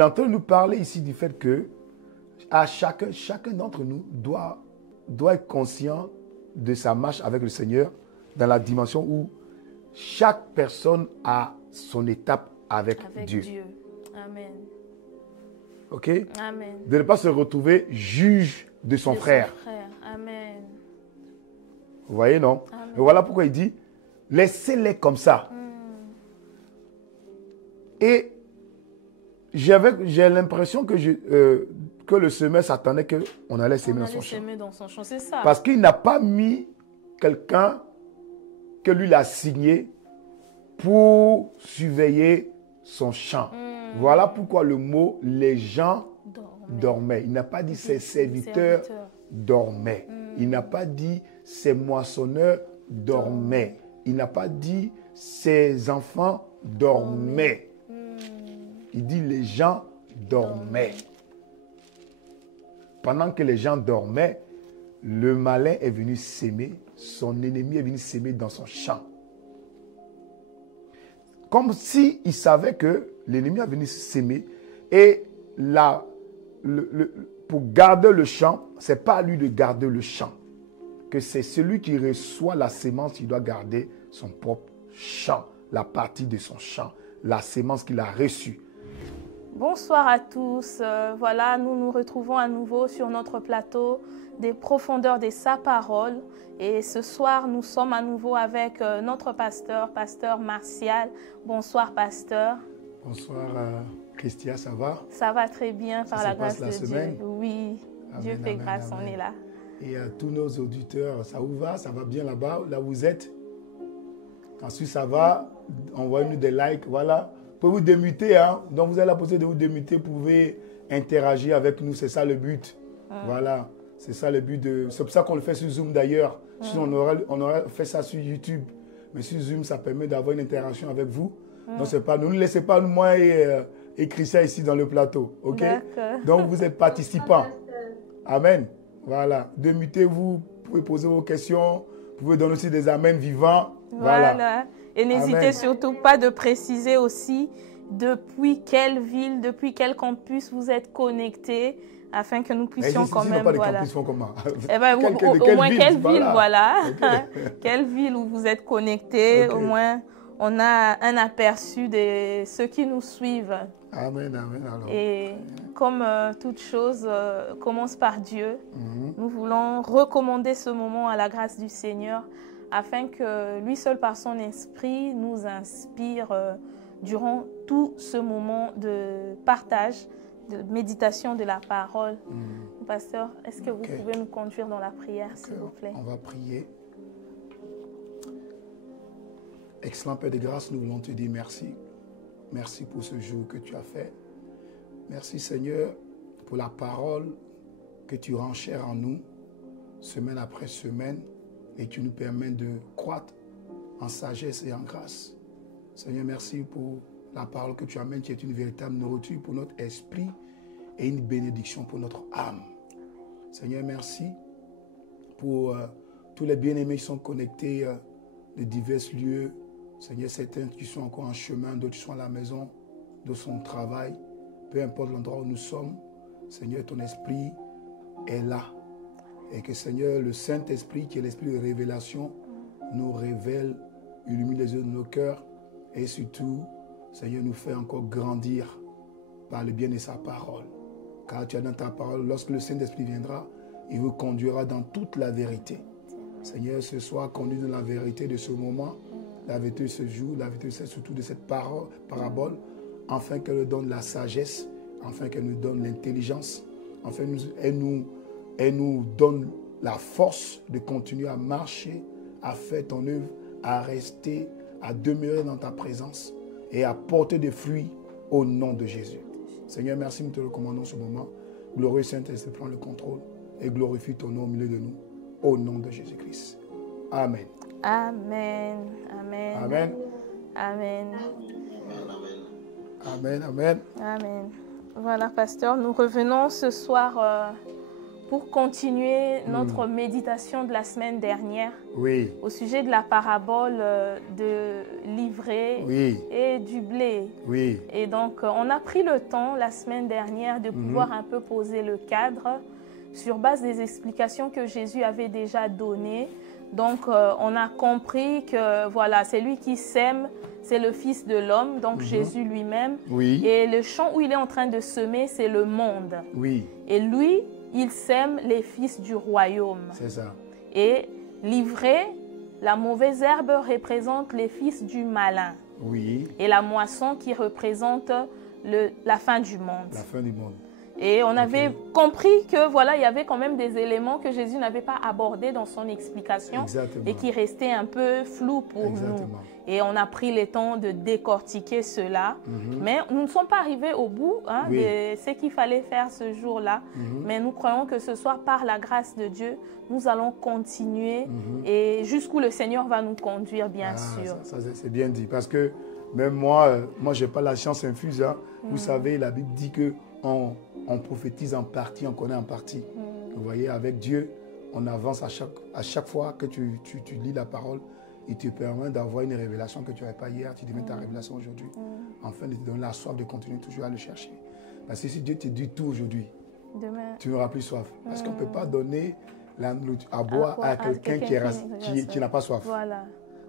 il est en train de nous parler ici du fait que chacun d'entre nous doit être conscient de sa marche avec le Seigneur dans la dimension où chaque personne a son étape avec Dieu. Amen. Ok? Amen. De ne pas se retrouver juge de son frère. Amen. Vous voyez, non? Amen. Et voilà pourquoi il dit, laissez-les comme ça. Et j'ai l'impression que le semeur s'attendait qu'on allait s'aimer dans son champ. C'est ça. Parce qu'il n'a pas mis quelqu'un que lui l'a signé pour surveiller son champ. Voilà pourquoi le mot « les gens dormaient ». Il n'a pas dit « ses serviteurs dormaient ». Il n'a pas dit « ses moissonneurs dormaient ». Il n'a pas dit « ses enfants dormaient ». Il dit « les gens dormaient ». Pendant que les gens dormaient, le malin est venu s'aimer, son ennemi est venu s'aimer dans son champ. Comme s'il savait que l'ennemi est venu s'aimer et pour garder le champ, ce n'est pas à lui de garder le champ, que c'est celui qui reçoit la sémence qui doit garder son propre champ, la partie de son champ, la sémence qu'il a reçue. Bonsoir à tous. Voilà, nous nous retrouvons à nouveau sur notre plateau des profondeurs de sa parole. Et ce soir, nous sommes à nouveau avec notre pasteur Martial. Bonsoir, pasteur. Bonsoir, Christia, ça va? Ça va très bien, par la grâce de semaine? Dieu. Oui, amen, Dieu fait grâce, on est là. Et à tous nos auditeurs, ça vous va? Ça va bien là-bas, là où vous êtes? Ensuite, ça va? Envoyez-nous des likes, voilà. Vous pouvez vous démuter, hein? Donc vous avez la possibilité de vous démuter, vous pouvez interagir avec nous, c'est ça le but. Voilà, c'est ça le but. C'est pour ça qu'on le fait sur Zoom d'ailleurs. Sinon, on aurait fait ça sur YouTube. Mais sur Zoom, ça permet d'avoir une interaction avec vous. Donc c'est pas, ne nous laissez pas, moi et Christian ici dans le plateau. Ok? Donc vous êtes participants. Amen. Voilà, démutez-vous, vous pouvez poser vos questions, vous pouvez donner aussi des amens vivants. Voilà. Et n'hésitez surtout pas de préciser aussi depuis quelle ville, depuis quel campus vous êtes connecté, afin que nous puissions quand même... pas les campus font comment? Au moins quelle ville, voilà. Okay. Quelle ville où vous êtes connecté, au moins on a un aperçu de ceux qui nous suivent. Amen, amen. Alors. Et comme toute chose commence par Dieu, nous voulons recommander ce moment à la grâce du Seigneur, afin que lui seul par son esprit nous inspire durant tout ce moment de partage, de méditation de la parole. Pasteur, est-ce que vous pouvez nous conduire dans la prière, s'il vous plaît? On va prier. Excellent Père de grâce, nous voulons te dire merci. Merci pour ce jour que tu as fait. Merci Seigneur pour la parole que tu renchères en nous, semaine après semaine, et tu nous permets de croître en sagesse et en grâce. Seigneur, merci pour la parole que tu amènes, qui est une véritable nourriture pour notre esprit et une bénédiction pour notre âme. Seigneur, merci pour tous les bien-aimés qui sont connectés de divers lieux. Seigneur, certains qui sont encore en chemin, d'autres qui sont à la maison, d'autres sont au travail. Peu importe l'endroit où nous sommes, Seigneur, ton esprit est là. Et que Seigneur, le Saint-Esprit, qui est l'esprit de révélation, nous révèle, illumine les yeux de nos cœurs et surtout, Seigneur, nous fait encore grandir par le bien de sa parole. Car tu as dans ta parole, lorsque le Saint-Esprit viendra, il vous conduira dans toute la vérité. Seigneur, ce soir, conduis dans la vérité de ce moment, la vérité de ce jour, la vérité surtout de cette parabole, afin qu'elle nous donne la sagesse, afin qu'elle nous donne l'intelligence, afin qu'elle nous donne la force de continuer à marcher, à faire ton œuvre, à rester, à demeurer dans ta présence et à porter des fruits au nom de Jésus. Seigneur, merci, nous te recommandons ce moment. Glorieux Saint-Esprit, prends le contrôle et glorifie ton nom au milieu de nous, au nom de Jésus-Christ. Amen. Amen. Amen. Amen. Amen. Amen. Amen. Amen. Voilà, pasteur, nous revenons ce soir pour continuer notre méditation de la semaine dernière au sujet de la parabole de l'ivraie et du blé. Et donc, on a pris le temps la semaine dernière de pouvoir un peu poser le cadre sur base des explications que Jésus avait déjà données. Donc, on a compris que voilà, c'est lui qui sème, c'est le Fils de l'homme, donc Jésus lui-même. Et le champ où il est en train de semer, c'est le monde. Et lui, il sème les fils du royaume. C'est ça. Et l'ivraie, la mauvaise herbe, représente les fils du malin. Et la moisson qui représente la fin du monde. La fin du monde. Et on avait compris que voilà, il y avait quand même des éléments que Jésus n'avait pas abordés dans son explication et qui restaient un peu flous pour nous. Et on a pris le temps de décortiquer cela. Mais nous ne sommes pas arrivés au bout de ce qu'il fallait faire ce jour-là. Mais nous croyons que ce soir, par la grâce de Dieu, nous allons continuer et jusqu'où le Seigneur va nous conduire, bien sûr. Ça c'est bien dit. Parce que même moi je n'ai pas la science infuse. Vous savez, la Bible dit que on prophétise en partie, on connaît en partie. Vous voyez, avec Dieu, on avance à chaque fois que tu lis la parole. Il te permet d'avoir une révélation que tu n'avais pas hier. Tu deviens ta révélation aujourd'hui. Enfin, de te donner la soif de continuer toujours à le chercher. Parce que si Dieu te dit tout aujourd'hui, tu n'auras plus soif. Parce qu'on ne peut pas donner la nourriture à boire à quelqu'un qui n'a pas soif.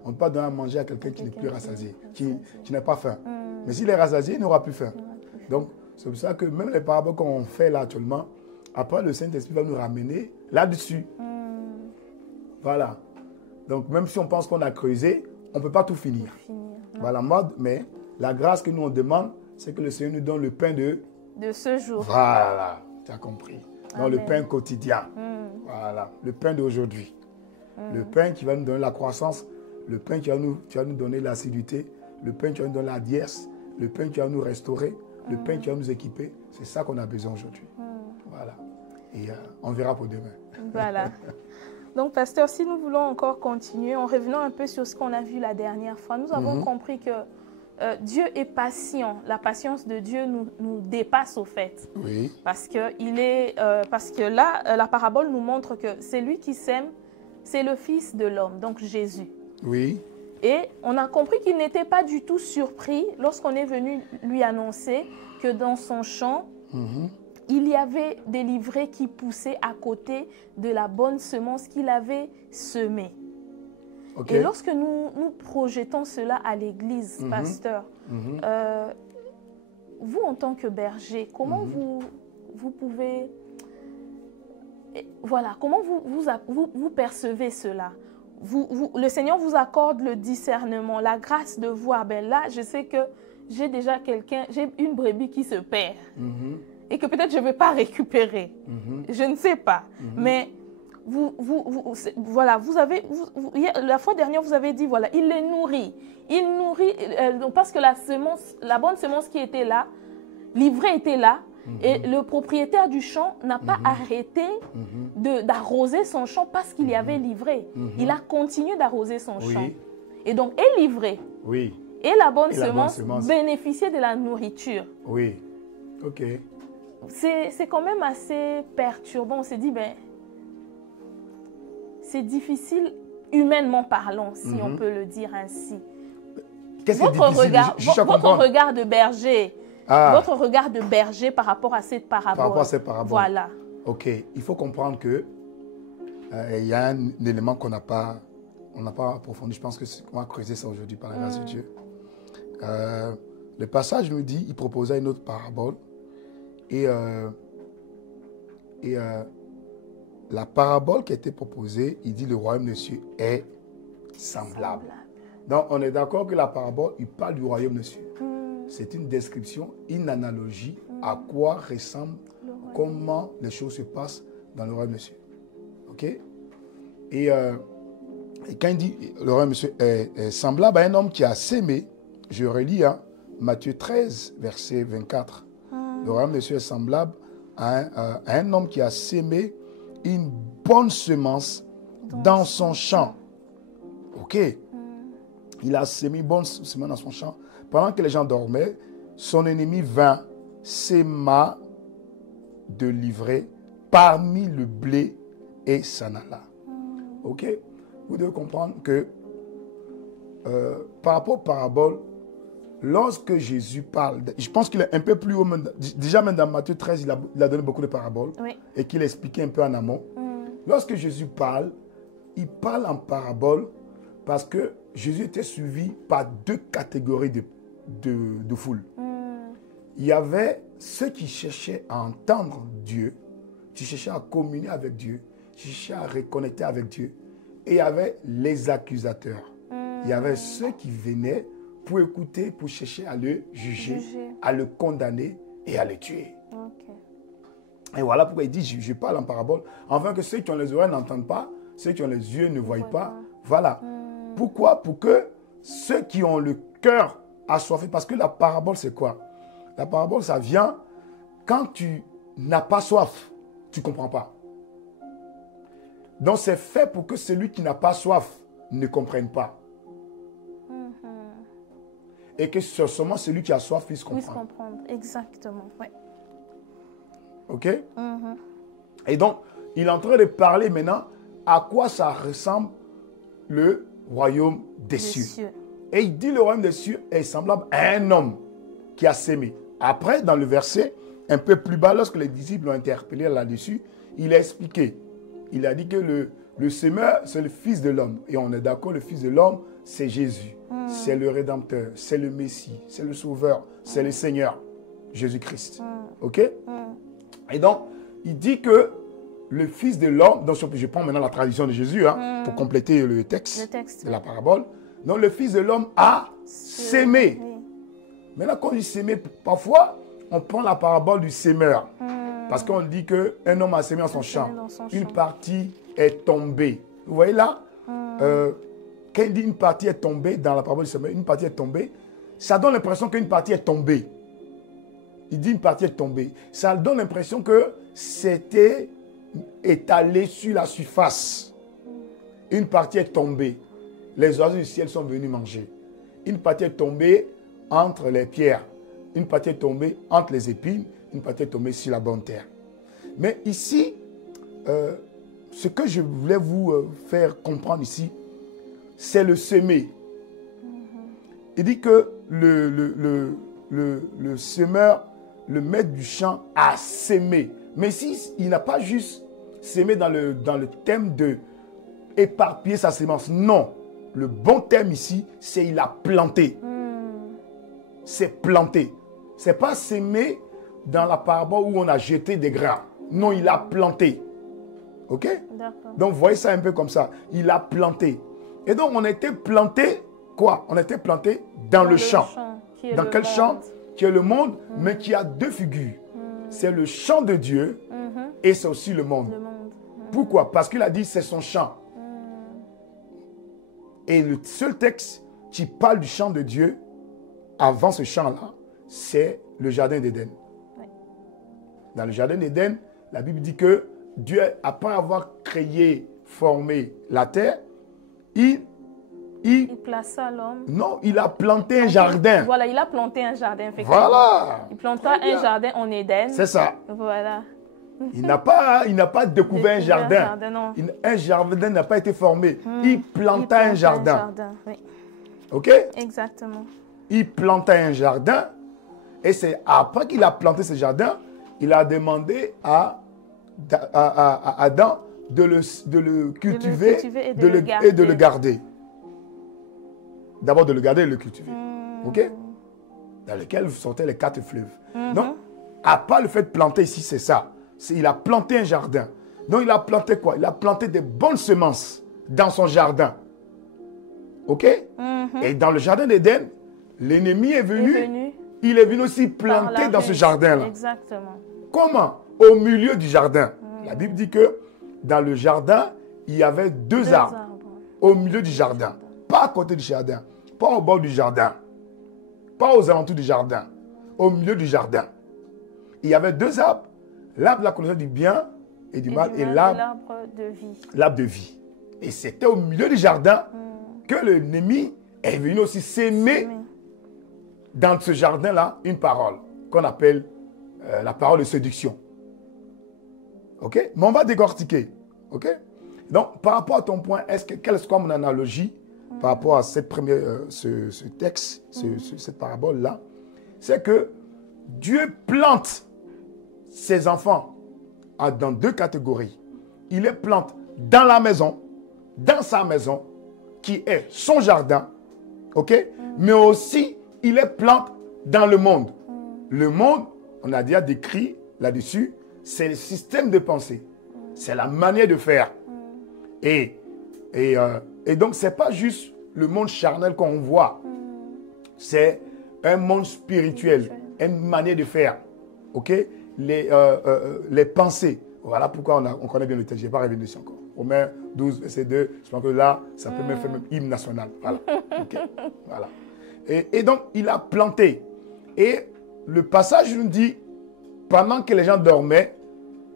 On ne peut pas donner à manger à quelqu'un qui n'est plus rassasié, qui n'a pas faim. Mais s'il est rassasié, il n'aura plus faim. Donc, c'est pour ça que même les paraboles qu'on fait là actuellement, après le Saint-Esprit va nous ramener là-dessus. Voilà. Donc même si on pense qu'on a creusé, on ne peut pas tout finir. Voilà, mais la grâce que nous on demande, c'est que le Seigneur nous donne le pain de ce jour. Voilà, tu as compris. Donc le pain quotidien. Voilà, le pain d'aujourd'hui. Le pain qui va nous donner la croissance, le pain qui va nous donner l'assiduité, le pain qui va nous donner la dièse, le pain qui va nous restaurer. Le pain qui va nous équiper, c'est ça qu'on a besoin aujourd'hui. Voilà. Et on verra pour demain. Voilà. Donc, pasteur, si nous voulons encore continuer, en revenant un peu sur ce qu'on a vu la dernière fois, nous avons compris que Dieu est patient. La patience de Dieu nous dépasse au fait. Parce que là, la parabole nous montre que c'est lui qui sème, c'est le Fils de l'homme, donc Jésus. Et on a compris qu'il n'était pas du tout surpris lorsqu'on est venu lui annoncer que dans son champ, il y avait des livrées qui poussaient à côté de la bonne semence qu'il avait semée. Et lorsque nous projetons cela à l'église, pasteur, vous en tant que berger, comment vous pouvez... Voilà, comment vous percevez cela? Le Seigneur vous accorde le discernement, la grâce de voir. Ben là, je sais que j'ai déjà j'ai une brebis qui se perd et que peut-être je ne vais pas récupérer. Je ne sais pas. Mais voilà, la fois dernière, vous avez dit, voilà, il les nourrit. Il nourrit, parce que la bonne semence qui était là, l'ivraie était là, et le propriétaire du champ n'a pas arrêté d'arroser son champ parce qu'il y avait l'ivraie. Il a continué d'arroser son champ. Et donc, et l'ivraie et la bonne semence bénéficiaient de la nourriture. C'est quand même assez perturbant. On s'est dit, ben, c'est difficile, humainement parlant, si on peut le dire ainsi. Votre regard de berger... Votre regard de berger par rapport à cette parabole. Par rapport à cette parabole. Voilà. Ok. Il faut comprendre que il y a un élément qu'on n'a pas approfondi. Je pense qu'on va creuser ça aujourd'hui par la grâce de Dieu. Le passage nous dit, il proposait une autre parabole. Et la parabole qui a été proposée, il dit le royaume de Dieu est semblable. Donc on est d'accord que la parabole, il parle du royaume de Dieu. C'est une description, une analogie à quoi ressemble, comment les choses se passent dans le royaume de Dieu. Ok? Et quand il dit le royaume de Dieu est semblable à un homme qui a sémé, je relis Matthieu 13, verset 24. Le royaume de Dieu est semblable à un homme qui a sémé une bonne semence dans son champ. Ok? Il a sémé une bonne semence dans son champ. Pendant que les gens dormaient, son ennemi vint, sema de l'ivraie parmi le blé et s'en alla. Ok? Vous devez comprendre que par rapport aux paraboles, lorsque Jésus parle, je pense qu'il est un peu plus haut, déjà même dans Matthieu 13, il a donné beaucoup de paraboles, Oui. et qu'il a expliqué un peu en amont. Lorsque Jésus parle, il parle en parabole parce que Jésus était suivi par deux catégories de foule. Il y avait ceux qui cherchaient à entendre Dieu, qui cherchaient à communier avec Dieu, qui cherchaient à reconnecter avec Dieu. Et il y avait les accusateurs. Il y avait ceux qui venaient pour écouter, pour chercher à le juger, à le condamner et à le tuer. Okay. Et voilà pourquoi il dit, je parle en parabole, afin que ceux qui ont les oreilles n'entendent pas, ceux qui ont les yeux ne voient pas. Voilà. Pourquoi? Pour que ceux qui ont le cœur assoiffé, parce que la parabole c'est quoi? La parabole ça vient quand tu n'as pas soif, tu ne comprends pas. Donc c'est fait pour que celui qui n'a pas soif ne comprenne pas. Et que seulement celui qui a soif puisse comprendre. Puisse comprendre, exactement. Oui. Ok? Et donc, il est en train de parler maintenant à quoi ça ressemble le royaume des cieux. Et il dit le royaume des cieux est semblable à un homme qui a sémé. Après, dans le verset, un peu plus bas, lorsque les disciples l'ont interpellé là-dessus, il a expliqué. Il a dit que le semeur, c'est le Fils de l'homme. Et on est d'accord, le Fils de l'homme, c'est Jésus. C'est le Rédempteur, c'est le Messie, c'est le Sauveur, c'est le Seigneur, Jésus-Christ. Ok? Et donc, il dit que le Fils de l'homme, donc je prends maintenant la traduction de Jésus pour compléter le texte de la parabole. Donc, le Fils de l'homme a sémé. Maintenant, quand il dit sémé, parfois, on prend la parabole du sémeur. Parce qu'on dit qu'un homme a sémé dans son champ. Une partie est tombée. Vous voyez là? Quand il dit une partie est tombée, dans la parabole du semeur, une partie est tombée, ça donne l'impression qu'une partie est tombée. Il dit une partie est tombée. Ça donne l'impression que c'était étalé sur la surface. Une partie est tombée. Les oiseaux du ciel sont venus manger. Une partie est tombée entre les pierres. Une partie est tombée entre les épines. Une partie est tombée sur la bonne terre. Mais ici, ce que je voulais vous faire comprendre ici, c'est le semer. Il dit que le semeur, le maître du champ, a sémé. Mais ici, il n'a pas juste sémé dans le thème de éparpiller sa sémence. Non. Le bon thème ici, c'est il a planté. C'est planté. Ce n'est pas sémé dans la parabole où on a jeté des grains. Non, il a planté. Ok? Donc, vous voyez ça un peu comme ça. Il a planté. Et donc, on était planté, quoi? On était planté dans le champ. Dans quel champ? Qui est le monde, mais qui a deux figures. C'est le champ de Dieu et c'est aussi le monde. Pourquoi? Parce qu'il a dit c'est son champ. Et le seul texte qui parle du champ de Dieu, avant ce champ-là, c'est le jardin d'Éden. Dans le jardin d'Éden, la Bible dit que Dieu, après avoir créé, formé la terre, il plaça l'homme. Non, il a planté un jardin. Voilà, il a planté un jardin, effectivement. Voilà. Il planta un jardin en Éden. C'est ça. Voilà. Il n'a pas découvert un jardin. Un jardin n'a pas été formé. Il planta un jardin. Oui. Ok? Exactement. Il planta un jardin. Et c'est après qu'il a planté ce jardin, il a demandé à Adam de le cultiver et de le garder. D'abord de le garder et de le cultiver. Ok? Dans lequel sortaient les 4 fleuves. Donc, à part le fait de planter ici, c'est ça. Il a planté un jardin. Donc, il a planté quoi? Il a planté des bonnes semences dans son jardin. Ok? Et dans le jardin d'Éden, l'ennemi est venu. Il est venu aussi planter dans ce jardin-là. Exactement. Comment? Au milieu du jardin. La Bible dit que dans le jardin, il y avait deux arbres. Au milieu du jardin. Pas à côté du jardin. Pas au bord du jardin. Pas aux alentours du jardin. Au milieu du jardin. Il y avait 2 arbres. L'arbre de la connaissance du bien et du mal. Et l'arbre de vie. L'arbre de vie. Et c'était au milieu du jardin que l'ennemi est venu aussi s'aimer dans ce jardin-là une parole qu'on appelle la parole de séduction. OK? Mais on va décortiquer. OK? Donc, par rapport à ton point, quelle est mon analogie par rapport à cette première, ce texte, cette parabole-là? C'est que Dieu plante ses enfants dans deux catégories. Il les plante dans la maison, dans sa maison, qui est son jardin, ok? Mais aussi, il les plante dans le monde. Le monde, on a déjà décrit là-dessus, c'est le système de pensée. C'est la manière de faire. Et donc, ce n'est pas juste le monde charnel qu'on voit. C'est un monde spirituel, une manière de faire. Ok? Les pensées. Voilà pourquoi on connaît bien le texte. Je n'ai pas revenir dessus encore. Romains 12, verset 2. Je pense que là, ça peut même faire même hymne national. Voilà. Okay. Voilà. Et donc, il a planté. Et le passage nous dit, pendant que les gens dormaient,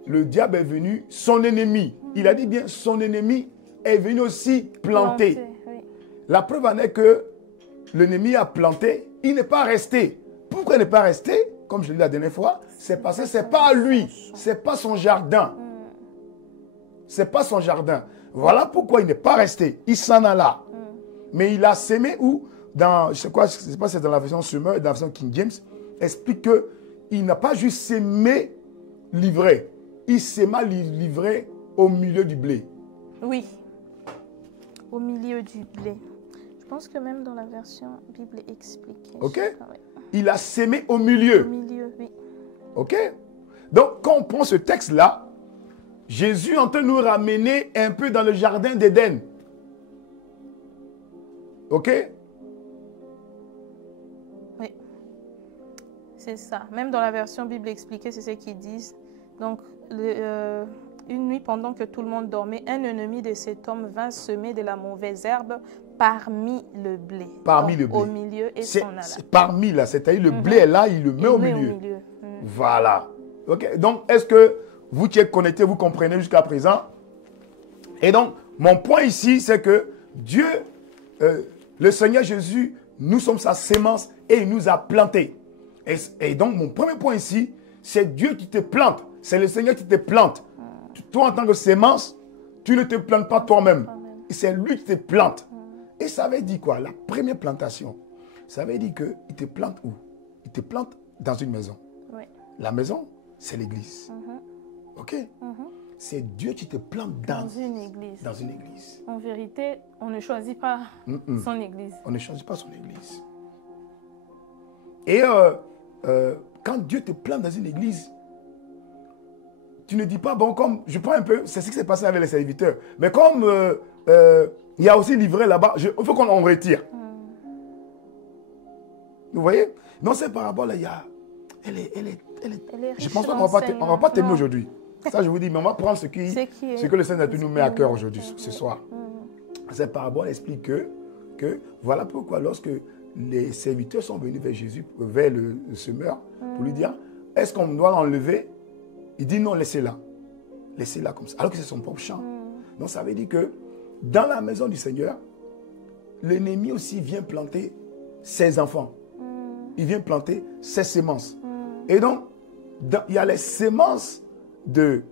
le diable est venu, son ennemi. Il a dit bien, son ennemi est venu aussi planter. Oui. La preuve en est que l'ennemi a planté, il n'est pas resté. Pourquoi il n'est pas resté? Comme je l'ai dit la dernière fois, c'est parce que ce n'est pas à lui, ce n'est pas son jardin. Ce n'est pas son jardin. Voilà pourquoi il n'est pas resté. Il s'en alla. Mais il a sémé où? Dans, je ne sais pas si c'est dans la version Summer, dans la version King James, explique qu'il n'a pas juste sémé l'ivraie. Il séma l'ivraie au milieu du blé. Oui. Au milieu du blé. Je pense que même dans la version Bible expliquée. Ok. Il a sémé au milieu. Au milieu, oui. Ok. Donc, quand on prend ce texte-là, Jésus est en train de nous ramener un peu dans le jardin d'Éden. Ok. Oui. C'est ça. Même dans la version Bible expliquée, c'est ce qu'ils disent. Donc, une nuit, pendant que tout le monde dormait, un ennemi de cet homme vint semer de la mauvaise herbe parmi le blé. Parmi le blé. Au milieu et s'en alla. Parmi là, c'est-à-dire le blé est là, il le met au milieu. Voilà. Ok. Donc, est-ce que vous qui êtes connectés, vous comprenez jusqu'à présent? Et donc, mon point ici, c'est que Dieu, le Seigneur Jésus, nous sommes sa sémence et il nous a plantés. Et donc, mon premier point ici, c'est Dieu qui te plante. C'est le Seigneur qui te plante. Toi, en tant que sémence, tu ne te plantes pas toi-même. C'est lui qui te plante. Et ça veut dire quoi? La première plantation, ça veut dire qu'il te plante où? Il te plante dans une maison. Oui. La maison, c'est l'église. Ok? C'est Dieu qui te plante dans une église. Dans une église. En vérité, on ne choisit pas son église. On ne choisit pas son église. Et quand Dieu te plante dans une église, tu ne dis pas, bon, comme, je prends un peu, c'est ce qui s'est passé avec les serviteurs. Mais comme il y a aussi livré là-bas, il faut qu'on retire. Vous voyez? Dans cette parabole-là, il y a... Elle est je pense qu'on ne va pas terminer aujourd'hui. Ça, je vous dis, mais on va prendre ce que le Seigneur nous met à cœur aujourd'hui, ce soir. Cette parabole explique que voilà pourquoi lorsque les serviteurs sont venus vers Jésus, vers le semeur, pour lui dire, est-ce qu'on doit l'enlever? Il dit non, laissez-la. Laissez-la comme ça. Alors que c'est son propre champ. Donc ça veut dire que dans la maison du Seigneur, l'ennemi aussi vient planter ses enfants. Il vient planter ses semences. Et donc, il y a les semences de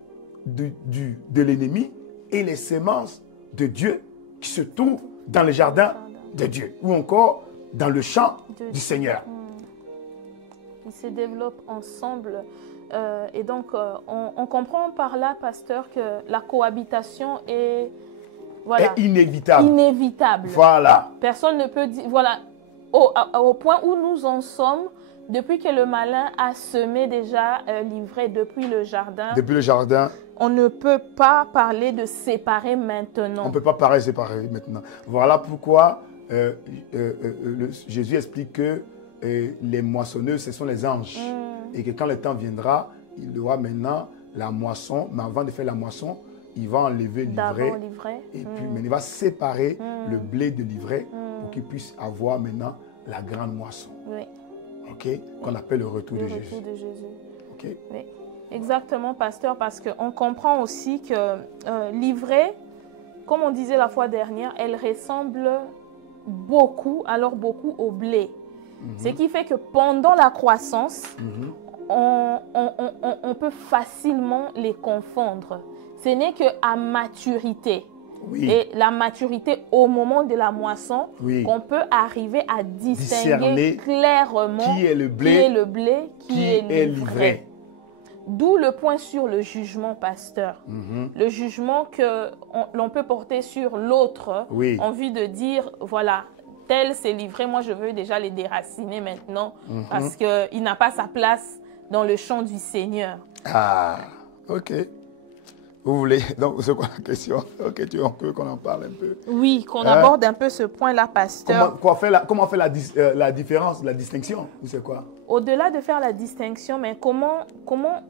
l'ennemi et les semences de Dieu qui se trouvent dans le jardin de Dieu. Ou encore dans le champ du Seigneur. Ils se développent ensemble. Et donc, on comprend par là, pasteur, que la cohabitation est inévitable. Inévitable. Voilà. Personne ne peut dire... Voilà. Au point où nous en sommes, depuis que le malin a semé déjà l'ivraie depuis le jardin. Depuis le jardin. On ne peut pas parler de séparer maintenant. On ne peut pas parler de séparer maintenant. Voilà pourquoi Jésus explique que les moissonneuses, ce sont les anges. Et que quand le temps viendra, il y aura maintenant la moisson. Mais avant de faire la moisson, il va enlever l'ivraie. Et puis, mais il va séparer le blé de l'ivraie pour qu'il puisse avoir maintenant la grande moisson. Oui. OK? Qu'on appelle le retour de Jésus. OK? Oui. Exactement, pasteur, parce qu'on comprend aussi que l'ivraie, comme on disait la fois dernière, elle ressemble beaucoup au blé. Ce qui fait que pendant la croissance, on peut facilement les confondre. Ce n'est qu'à maturité. Oui. Et la maturité au moment de la moisson, Oui. qu'on peut arriver à Discerner distinguer clairement qui est le blé, qui est l'ivraie. l'ivraie. D'où le point sur le jugement, pasteur. Le jugement que l'on peut porter sur l'autre, Oui. en vue de dire, voilà, tel c'est l'ivraie, moi je veux déjà les déraciner maintenant, parce qu'il n'a pas sa place dans le champ du Seigneur. Ah, ok. Vous voulez, donc c'est quoi la question? Ok, tu veux qu'on en parle un peu? Oui, qu'on aborde un peu ce point-là, pasteur. Comment faire la différence, la distinction? Ou c'est quoi? Au-delà de faire la distinction, mais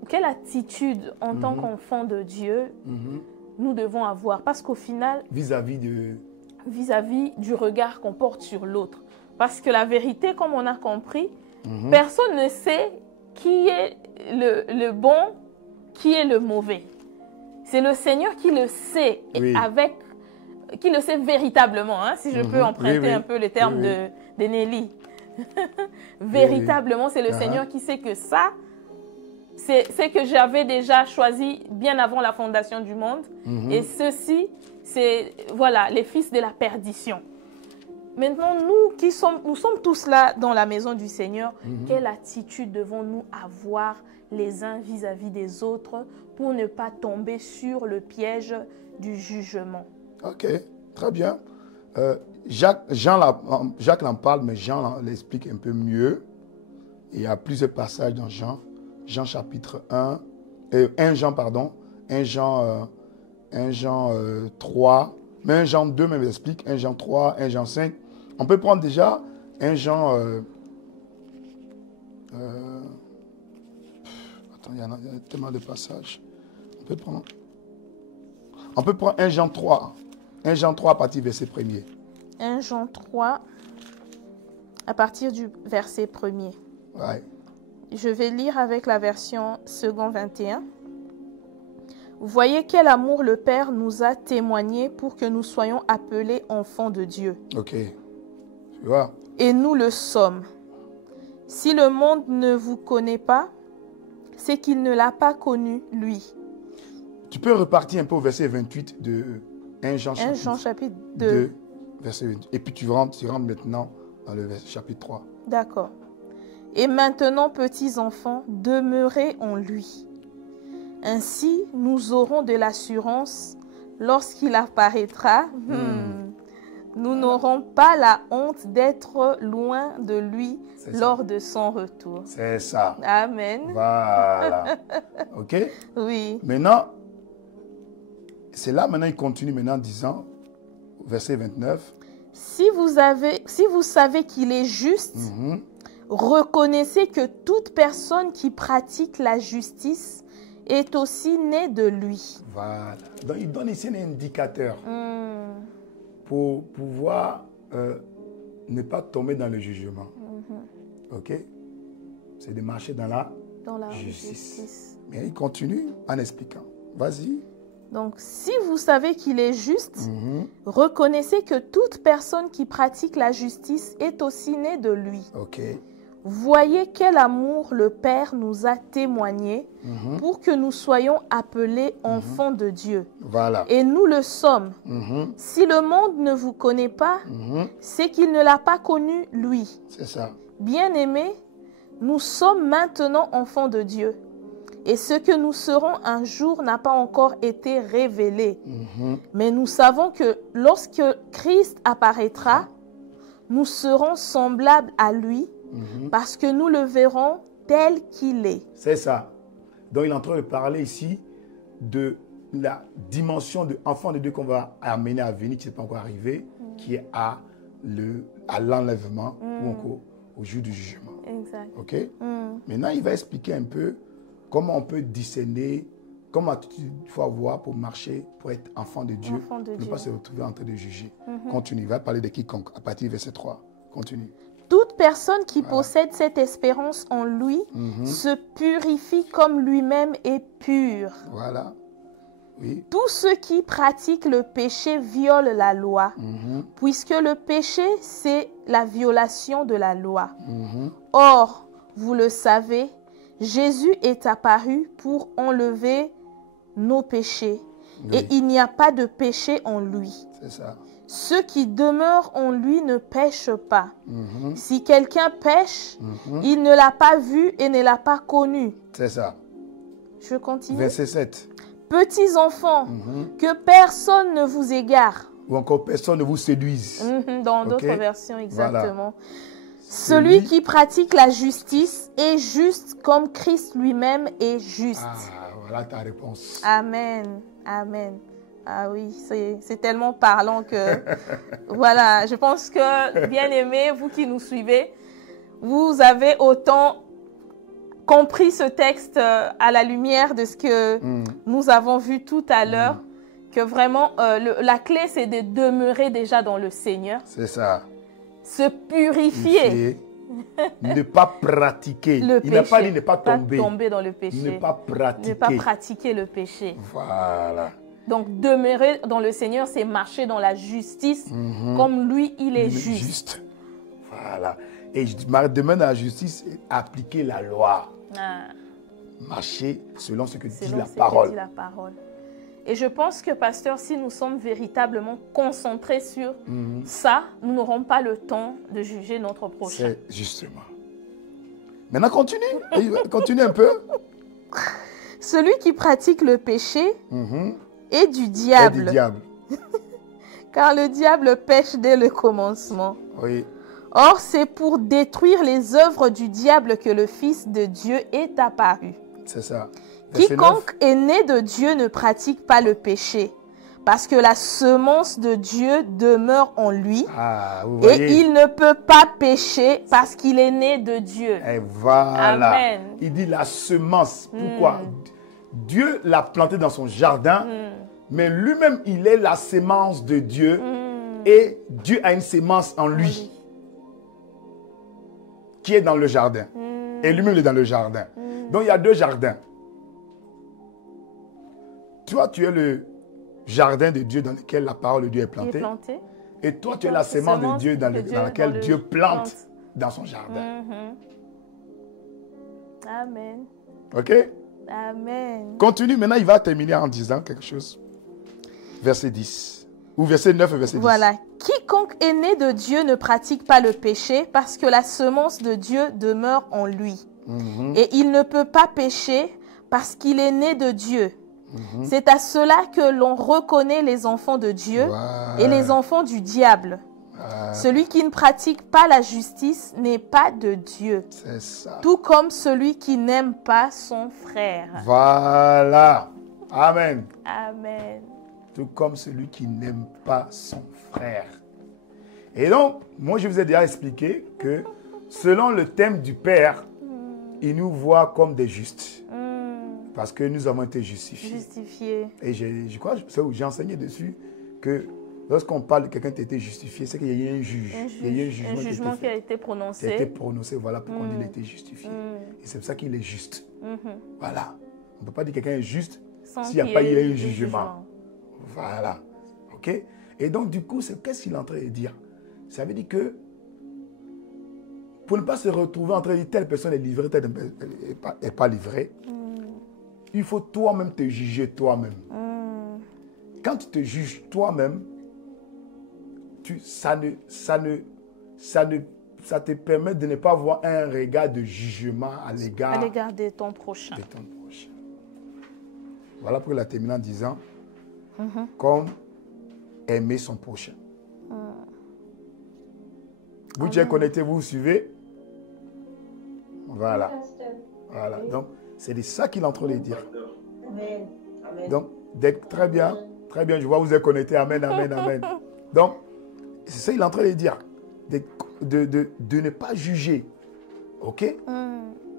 quelle attitude en tant qu'enfant de Dieu nous devons avoir? Parce qu'au final, vis-à-vis du regard qu'on porte sur l'autre. Parce que la vérité, comme on a compris, personne ne sait qui est le bon, qui est le mauvais. C'est le Seigneur qui le sait, oui. Qui le sait véritablement, hein, si je peux emprunter un peu les termes de Nelly. Véritablement, c'est le Seigneur qui sait que ça, c'est que j'avais déjà choisi bien avant la fondation du monde. Et ceci, c'est voilà, les fils de la perdition. Maintenant, nous sommes tous là dans la maison du Seigneur. Quelle attitude devons-nous avoir les uns vis-à-vis des autres pour ne pas tomber sur le piège du jugement? Ok, très bien. Jacques en parle, mais Jean l'explique un peu mieux. Il y a plusieurs passages dans Jean chapitre 1, 1 Jean, pardon, 1 Jean 3, mais 1 Jean 2 même explique, 1 Jean 3, 1 Jean 5. On peut prendre déjà 1 Jean... attends, il y a tellement de passages. On peut prendre 1 Jean 3. 1 Jean 3 à partir du verset 1er. 1 Jean 3 à partir du verset 1er. Ouais. Je vais lire avec la version second 21. Vous voyez quel amour le Père nous a témoigné pour que nous soyons appelés enfants de Dieu. Ok. Tu vois? Et nous le sommes. Si le monde ne vous connaît pas, c'est qu'il ne l'a pas connu, lui. Tu peux repartir un peu au verset 28 de 1 Jean chapitre 2. Verset 28. Et puis tu rentres maintenant dans le chapitre 3. D'accord. Et maintenant, petits enfants, demeurez en lui. Ainsi, nous aurons de l'assurance lorsqu'il apparaîtra. Nous n'aurons pas la honte d'être loin de lui lors de son retour. C'est ça. Amen. Voilà. Ok? Oui. Maintenant, c'est là, maintenant, il continue maintenant en disant, verset 29. Si vous savez qu'il est juste, reconnaissez que toute personne qui pratique la justice est aussi née de lui. Voilà. Donc, il donne ici un indicateur pour pouvoir ne pas tomber dans le jugement. Ok? C'est de marcher dans la justice. Mais il continue en expliquant. Vas-y. Donc, si vous savez qu'il est juste, reconnaissez que toute personne qui pratique la justice est aussi née de lui. Ok. Voyez quel amour le Père nous a témoigné pour que nous soyons appelés enfants de Dieu. Voilà. Et nous le sommes. Si le monde ne vous connaît pas, c'est qu'il ne l'a pas connu, lui. C'est ça. Bien-aimés, nous sommes maintenant enfants de Dieu. Et ce que nous serons un jour n'a pas encore été révélé. Mais nous savons que lorsque Christ apparaîtra, nous serons semblables à lui parce que nous le verrons tel qu'il est. C'est ça. Donc il est en train de parler ici de la dimension de enfant de Dieu qu'on va amener à venir, qui n'est pas encore arrivé, qui est à l'enlèvement ou encore au jour du jugement. Exact. Ok? Maintenant, il va expliquer un peu comment on peut discerner, comment attitude il faut avoir pour marcher, pour être enfant de Dieu, ne pas se retrouver en train de juger. Continue, il va parler de quiconque à partir du verset 3. Continue. Toute personne qui possède cette espérance en lui se purifie comme lui-même est pur. Voilà. Oui. Tous ceux qui pratiquent le péché violent la loi, puisque le péché, c'est la violation de la loi. Or, vous le savez, Jésus est apparu pour enlever nos péchés. Oui. Et il n'y a pas de péché en lui. C'est ça. Ceux qui demeurent en lui ne pêchent pas. Mhm. Si quelqu'un pêche, il ne l'a pas vu et ne l'a pas connu. C'est ça. Je continue. Verset 7. Petits enfants, que personne ne vous égare. Ou encore personne ne vous séduise. Dans d'autres Ok. versions, exactement. Voilà. Celui qui pratique la justice est juste comme Christ lui-même est juste. Ah, voilà ta réponse. Amen. Amen. Ah oui, c'est tellement parlant que... Voilà, je pense que, bien-aimés, vous qui nous suivez, vous avez autant compris ce texte à la lumière de ce que nous avons vu tout à l'heure, que vraiment, la clé, c'est de demeurer déjà dans le Seigneur. C'est ça. Se purifier. Ne pas pratiquer. Le Il n'a pas péché. dit ne pas tomber. Tomber dans le péché. Ne pas pratiquer. Ne pas pratiquer le péché. Voilà. Donc, demeurer dans le Seigneur, c'est marcher dans la justice comme lui, il est juste. Voilà. Et demeurer dans la justice, appliquer la loi. Ah. Marcher selon ce que dit Selon la ce que parole. dit la parole. Et je pense que, pasteur, si nous sommes véritablement concentrés sur ça, nous n'aurons pas le temps de juger notre prochain. C'est justement. Maintenant, continue. Continue un peu. Celui qui pratique le péché est du Et diable. du diable. Car le diable pêche dès le commencement. Oui. Or, c'est pour détruire les œuvres du diable que le Fils de Dieu est apparu. C'est ça. Verset 9. Quiconque est né de Dieu ne pratique pas le péché, parce que la semence de Dieu demeure en lui, Ah, vous voyez. et il ne peut pas pécher parce qu'il est né de Dieu. Et voilà. Amen. Il dit la semence. Pourquoi? Dieu l'a planté dans son jardin, mais lui-même, il est la semence de Dieu, et Dieu a une semence en lui, qui est dans le jardin. Et lui-même, il est dans le jardin. Donc, il y a deux jardins. Toi, tu es le jardin de Dieu dans lequel la parole de Dieu est Il est plantée. planté. Et toi, tu es la semence de Dieu dans laquelle Dieu plante dans son jardin. Amen. OK? Amen. Continue. Maintenant, il va terminer en disant quelque chose. Verset 10. Ou verset 9 et verset 10. Voilà. Quiconque est né de Dieu ne pratique pas le péché parce que la semence de Dieu demeure en lui. Et il ne peut pas pécher parce qu'il est né de Dieu. C'est à cela que l'on reconnaît les enfants de Dieu et les enfants du diable. Celui qui ne pratique pas la justice n'est pas de Dieu. C'est ça. Tout comme celui qui n'aime pas son frère. Voilà. Amen. Amen. Tout comme celui qui n'aime pas son frère. Et donc, moi, je vous ai déjà expliqué que selon le thème du Père, il nous voit comme des justes. Parce que nous avons été justifiés. Et je crois que j'ai enseigné dessus que lorsqu'on parle de quelqu'un qui a été justifié, c'est qu'il y a eu un juge. Il y a eu un jugement qui a été prononcé. Qui a été prononcé, voilà pourquoi il a été justifié. Et c'est pour ça qu'il est juste. Voilà. On ne peut pas dire que quelqu'un est juste s'il n'y a pas eu un jugement. Voilà. OK? Et donc, du coup, qu'est-ce qu'il est en train de dire? Ça veut dire que pour ne pas se retrouver en train de dire telle personne est livrée, telle personne n'est pas livrée, il faut toi-même te juger toi-même. Quand tu te juges toi-même, ça te permet de ne pas avoir un regard de jugement à l'égard de ton prochain. Voilà pourquoi il a terminé en disant comme aimer son prochain. Vous qui êtes connectés, vous suivez. Voilà. Voilà. Donc, c'est de ça qu'il est en train de dire. Amen. Amen. Donc, très bien, je vois vous êtes connectés. Amen, amen, amen. Donc, c'est ça qu'il est en train de dire. De ne pas juger. OK?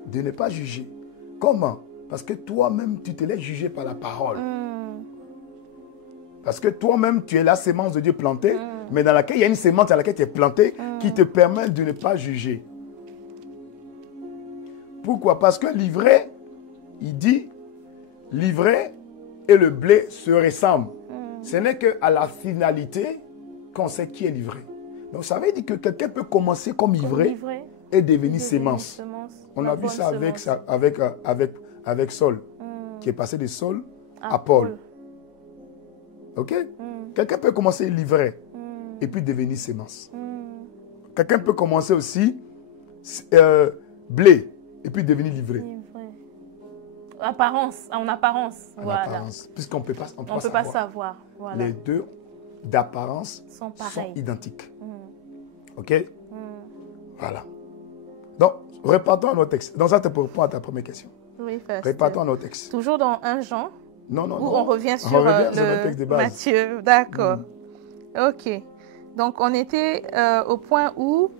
De ne pas juger. Comment? Parce que toi-même, tu te laisses juger par la parole. Parce que toi-même, tu es la semence de Dieu plantée, mais dans laquelle il y a une semence dans laquelle tu es planté qui te permet de ne pas juger. Pourquoi? Parce que l'ivraie, il dit, l'ivraie et le blé se ressemblent. Ce n'est qu'à la finalité qu'on sait qui est livré. Donc ça veut dire que quelqu'un peut commencer comme ivraie est devenue sémence. On a vu ça avec Saul, qui est passé de Saul à Paul. Ok? Quelqu'un peut commencer livret et puis devenir sémence. Quelqu'un peut commencer aussi blé et puis devenir livré. Apparence, en apparence. En voilà. apparence, puisqu'on ne peut pas, on peut pas savoir. Voilà. Les deux d'apparence sont identiques. Ok? Voilà. Donc, repartons à nos textes. Donc ça te répond à ta première question. Oui, repartons à nos textes. Toujours dans 1 Jean. Non. On revient sur le texte de base. Matthieu, d'accord. Ok. Donc, on était au point où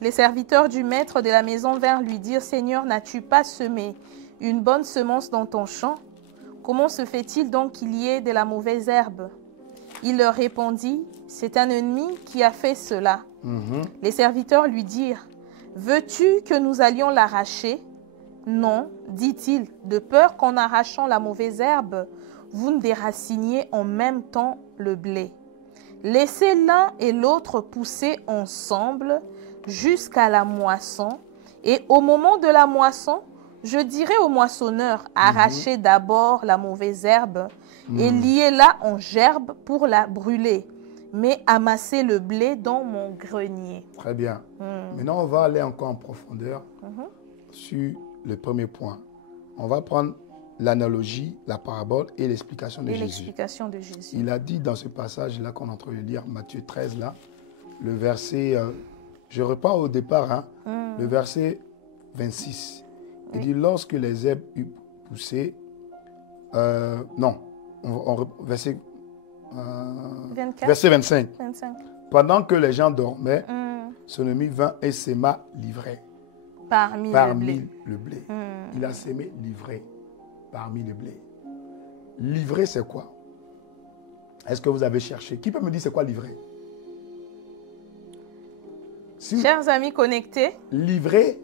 les serviteurs du maître de la maison vinrent lui dire « Seigneur, n'as-tu pas semé une bonne semence dans ton champ? Comment se fait-il donc qu'il y ait de la mauvaise herbe ?» Il leur répondit « C'est un ennemi qui a fait cela. » Les serviteurs lui dirent « Veux-tu que nous allions l'arracher ?» « Non, dit-il, de peur qu'en arrachant la mauvaise herbe, vous ne déraciniez en même temps le blé. Laissez l'un et l'autre pousser ensemble jusqu'à la moisson, et au moment de la moisson, je dirai au moissonneur, arrachez d'abord la mauvaise herbe et liez-la en gerbe pour la brûler, mais amassez le blé dans mon grenier. » Très bien. Maintenant, on va aller encore en profondeur sur le premier point. On va prendre l'analogie, la parabole et l'explication de Jésus. Il a dit dans ce passage-là qu'on est en train de lire, Matthieu 13, là, le verset, je reprends au départ, le verset 26. Il dit, lorsque les herbes eurent poussé, verset 25. Pendant que les gens dormaient, son ennemi vint et sema l'ivraie. Parmi le blé. Il a semé l'ivraie parmi le blé. L'ivraie, c'est quoi? Est-ce que vous avez cherché? Qui peut me dire c'est quoi l'ivraie? Chers amis connectés. L'ivraie,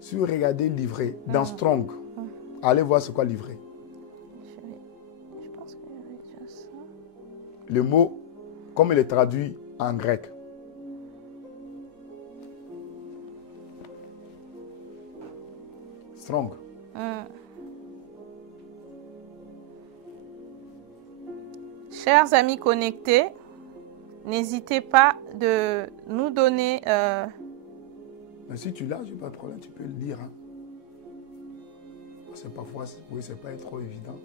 si vous regardez l'ivraie dans Strong, allez voir c'est quoi l'ivraie. Je pense qu'il y avait déjà ça. Le mot, comme il est traduit en grec. Strong. Chers amis connectés, n'hésitez pas de nous donner... Mais si tu l'as, je n'ai pas de problème, tu peux le lire. Hein. Parce que parfois, oui, c'est pas trop évident.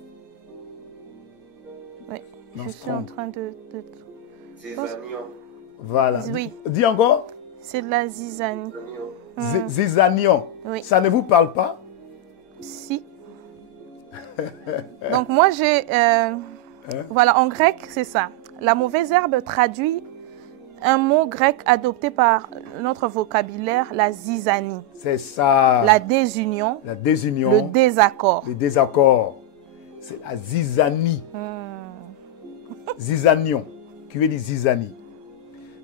Oui, je suis en train de... Zizanion. Voilà. Oui. Dis encore. C'est de la zizanie. Zizanion. Oui. Ça ne vous parle pas? Si. Donc moi, j'ai... Voilà, en grec, c'est ça. La mauvaise herbe traduit un mot grec adopté par notre vocabulaire, la zizanie. C'est ça. La désunion. La désunion. Le désaccord. Le désaccord. C'est la zizanie. Zizanion, qui veut dire zizanie.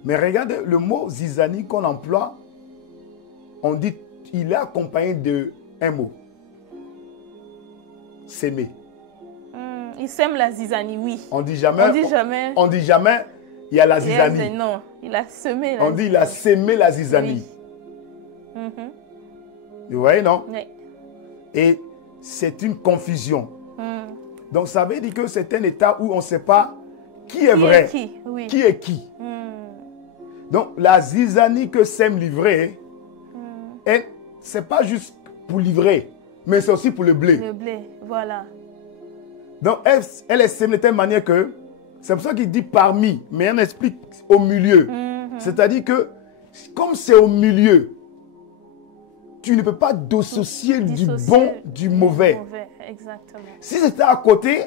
Mais regardez, le mot zizanie qu'on emploie, on dit, il est accompagné d'un mot. S'aimer. Il sème la zizanie, oui. On dit jamais. On dit jamais, il y a la zizanie. Non, il a semé la On dit, il a sémé la zizanie. Oui. Vous voyez, non? Oui. Et c'est une confusion. Donc, ça veut dire que c'est un état où on ne sait pas qui est vrai. Qui est qui. Donc, la zizanie que sème l'ivraie, ce n'est pas juste pour l'ivraie, mais c'est aussi pour le blé. Le blé, voilà. Donc, elle est semée de telle manière que, c'est pour ça qu'il dit parmi, mais on explique au milieu. C'est-à-dire que, comme c'est au milieu, tu ne peux pas dissocier du bon du mauvais. Exactement. Si c'était à côté,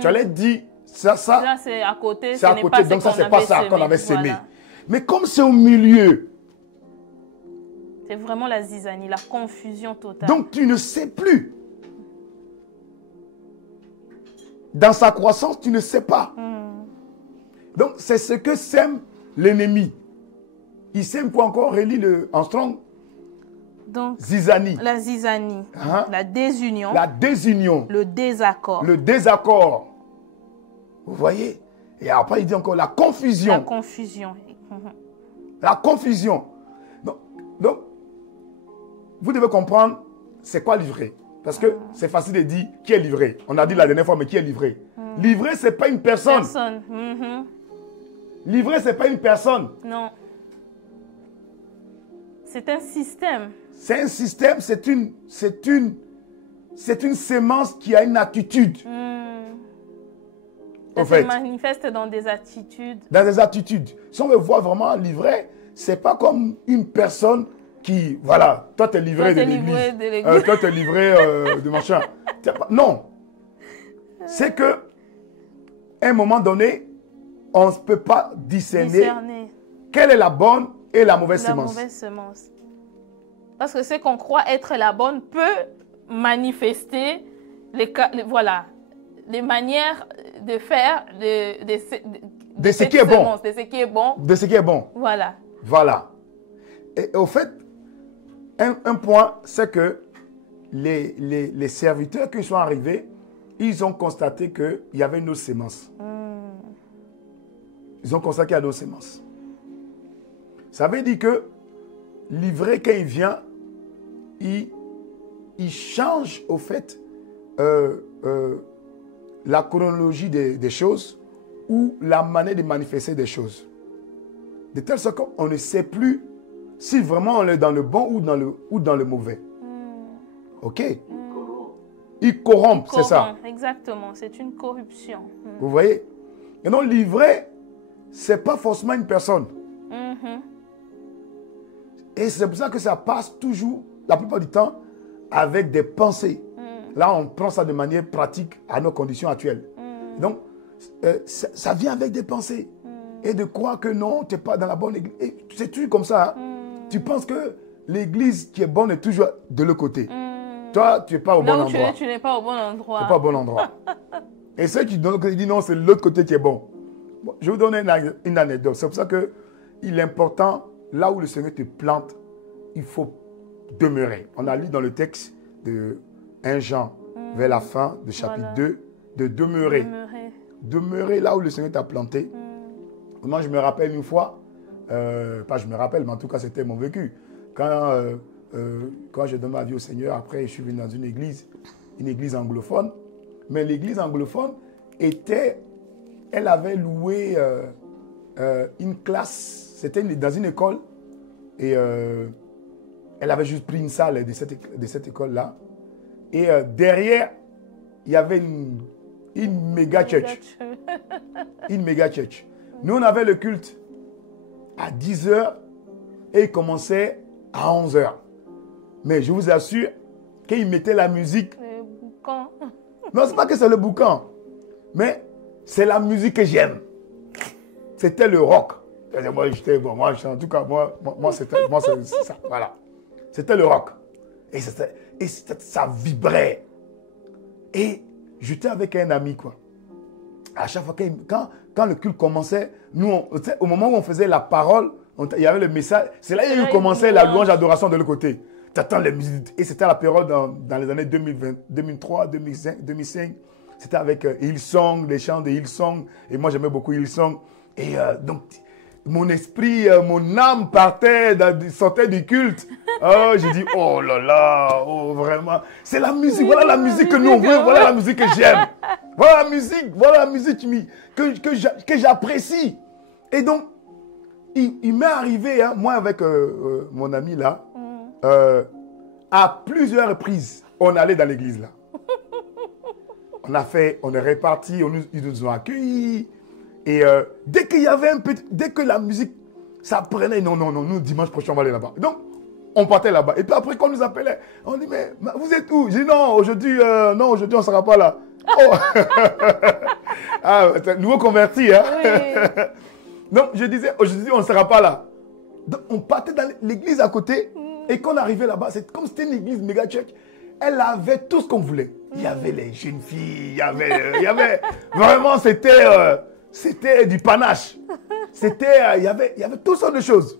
tu allais dire, ça. Là, c'est à côté, c'est à côté, donc ça, c'est pas ça qu'on avait semé. Voilà. Mais comme c'est au milieu, c'est vraiment la zizanie, la confusion totale. Donc, tu ne sais plus. Dans sa croissance, tu ne sais pas. Donc, c'est ce que sème l'ennemi. Il sème quoi encore? Relis le Armstrong. Donc, zizanie. La zizanie. La désunion. La désunion. Le désaccord. Le désaccord. Vous voyez? Et après, il dit encore la confusion. La confusion. La confusion. Donc, Donc, vous devez comprendre c'est quoi livrer. Parce que c'est facile de dire qui est livré. On a dit la dernière fois, mais qui est livré? Livré, ce n'est pas une personne. Livré, ce n'est pas une personne. Non. C'est un système. C'est un système, c'est une sémence qui a une attitude. Ça se manifeste dans des attitudes. Dans des attitudes. Si on veut voir vraiment livré, ce n'est pas comme une personne qui, voilà, toi tu es livré de l'église. Toi tu es livré de machin. Non. C'est que, à un moment donné, on ne peut pas discerner quelle est la bonne et la mauvaise sémence. Parce que ce qu'on croit être la bonne peut manifester voilà, les manières de faire de ce qui est bon. De ce qui est bon. De ce qui est bon. Voilà. Voilà. Et au fait, un point, c'est que les serviteurs qui sont arrivés, ils ont constaté qu'il y avait nos sémences. Ils ont constaté qu'il y a nos sémences. Ça veut dire que livré, quand il vient, il change au fait la chronologie des choses ou la manière de manifester des choses. De telle sorte qu'on ne sait plus si vraiment on est dans le bon ou dans le mauvais. Ok? Il corrompt, c'est ça. Exactement, c'est une corruption. Vous voyez? Et donc, livré, ce n'est pas forcément une personne. Et c'est pour ça que ça passe toujours, la plupart du temps, avec des pensées. Là, on prend ça de manière pratique à nos conditions actuelles. Donc, ça vient avec des pensées. Et de croire que non, tu n'es pas dans la bonne église. C'est toujours comme ça. Hein? Tu penses que l'église qui est bonne est toujours de l'autre côté. Toi, tu n'es pas au bon endroit. Tu n'es pas au bon endroit. Tu n'es pas au bon endroit. Et ceux qui disent non, c'est l'autre côté qui est bon. Bon, je vais vous donner une anecdote. C'est pour ça qu'il est important, là où le Seigneur te plante, il faut demeurer. On a lu dans le texte de 1 Jean, vers la fin de chapitre 2, de demeurer. Demeurer là où le Seigneur t'a planté. Moi, je me rappelle une fois, pas je me rappelle, mais en tout cas, c'était mon vécu. Quand je donne ma vie au Seigneur, après, je suis venu dans une église anglophone. Mais l'église anglophone elle avait loué une classe, c'était dans une école, et elle avait juste pris une salle de cette école-là. Et derrière, il y avait une méga church. Une méga church. Nous, on avait le culte à 10h et il commençait à 11h. Mais je vous assure qu'ils mettaient la musique. Le boucan. Non, c'est pas que c'est le boucan. Mais c'est la musique que j'aime. C'était le rock. En tout cas, moi c'était ça. Voilà. C'était le rock. Et ça vibrait. Et j'étais avec un ami, quoi. À chaque fois, quand le culte commençait, nous, au moment où on faisait la parole, il y avait le message. C'est là où commençait la louange, l'adoration de l'autre côté. Tu attends les musiques. Et c'était la période dans les années 2020, 2003, 2005. C'était avec Hillsong, les chants de Hillsong. Et moi, j'aimais beaucoup Hillsong. Et donc, mon esprit, mon âme sortait du culte. Oh, j'ai dit, oh là là, oh vraiment. C'est la musique, voilà la musique que nous on veut, voilà la musique que j'aime. Voilà la musique que j'apprécie. Et donc, il m'est arrivé, hein, moi avec mon ami là, à plusieurs reprises, on allait dans l'église là. On est reparti, ils nous ont accueillis. Et dès qu'il y avait dès que la musique, ça prenait, non, nous dimanche prochain on va aller là-bas. Donc, on partait là-bas. Et puis après, quand on nous appelait, on dit, mais vous êtes où? J'ai dit, non, aujourd'hui, on ne sera pas là. Oh. Ah, nouveau converti, hein? Oui. Donc, je disais, aujourd'hui, on ne sera pas là. Donc, on partait dans l'église à côté. Et quand on arrivait là-bas, c'est comme c'était une église méga church. Elle avait tout ce qu'on voulait. Il y avait les jeunes filles, il y avait vraiment, c'était du panache. Il y avait toutes sortes de choses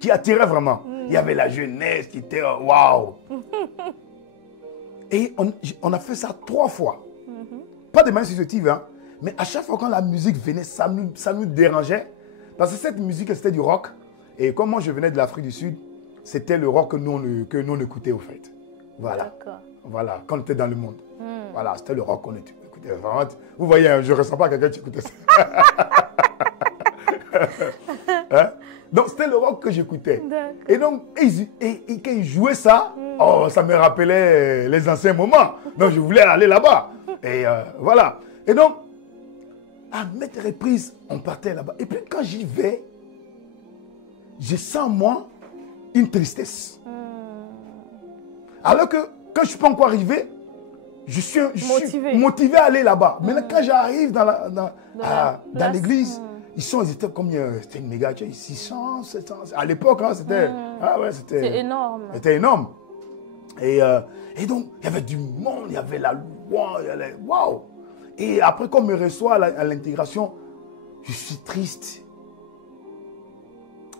qui attiraient vraiment. Il y avait la jeunesse qui était waouh. Et on a fait ça 3 fois. Pas de manière successive, hein, mais à chaque fois quand la musique venait, ça nous dérangeait. Parce que cette musique, c'était du rock. Et comme moi, je venais de l'Afrique du Sud, c'était le rock que nous on écoutait, au fait. Voilà. Voilà, quand on était dans le monde. Voilà, c'était le rock qu'on écoutait. Vraiment, vous voyez, je ne ressens pas quelqu'un qui écoutait ça. Hein? Donc, c'était le rock que j'écoutais. Et donc, et quand ils jouaient ça, oh, ça me rappelait les anciens moments. Donc, je voulais aller là-bas. Et voilà. Et donc, à maintes reprises, on partait là-bas. Et puis, quand j'y vais, je sens, moi, une tristesse. Alors que, quand je ne suis pas encore arrivé, je suis motivé à aller là-bas. Maintenant, quand j'arrive dans l'église, ils étaient combien? C'était une méga, 600, 700. À l'époque, hein, c'était énorme. C'était énorme. Et donc, il y avait du monde, il y avait la loi, waouh! Et après, quand on me reçoit à l'intégration, je suis triste.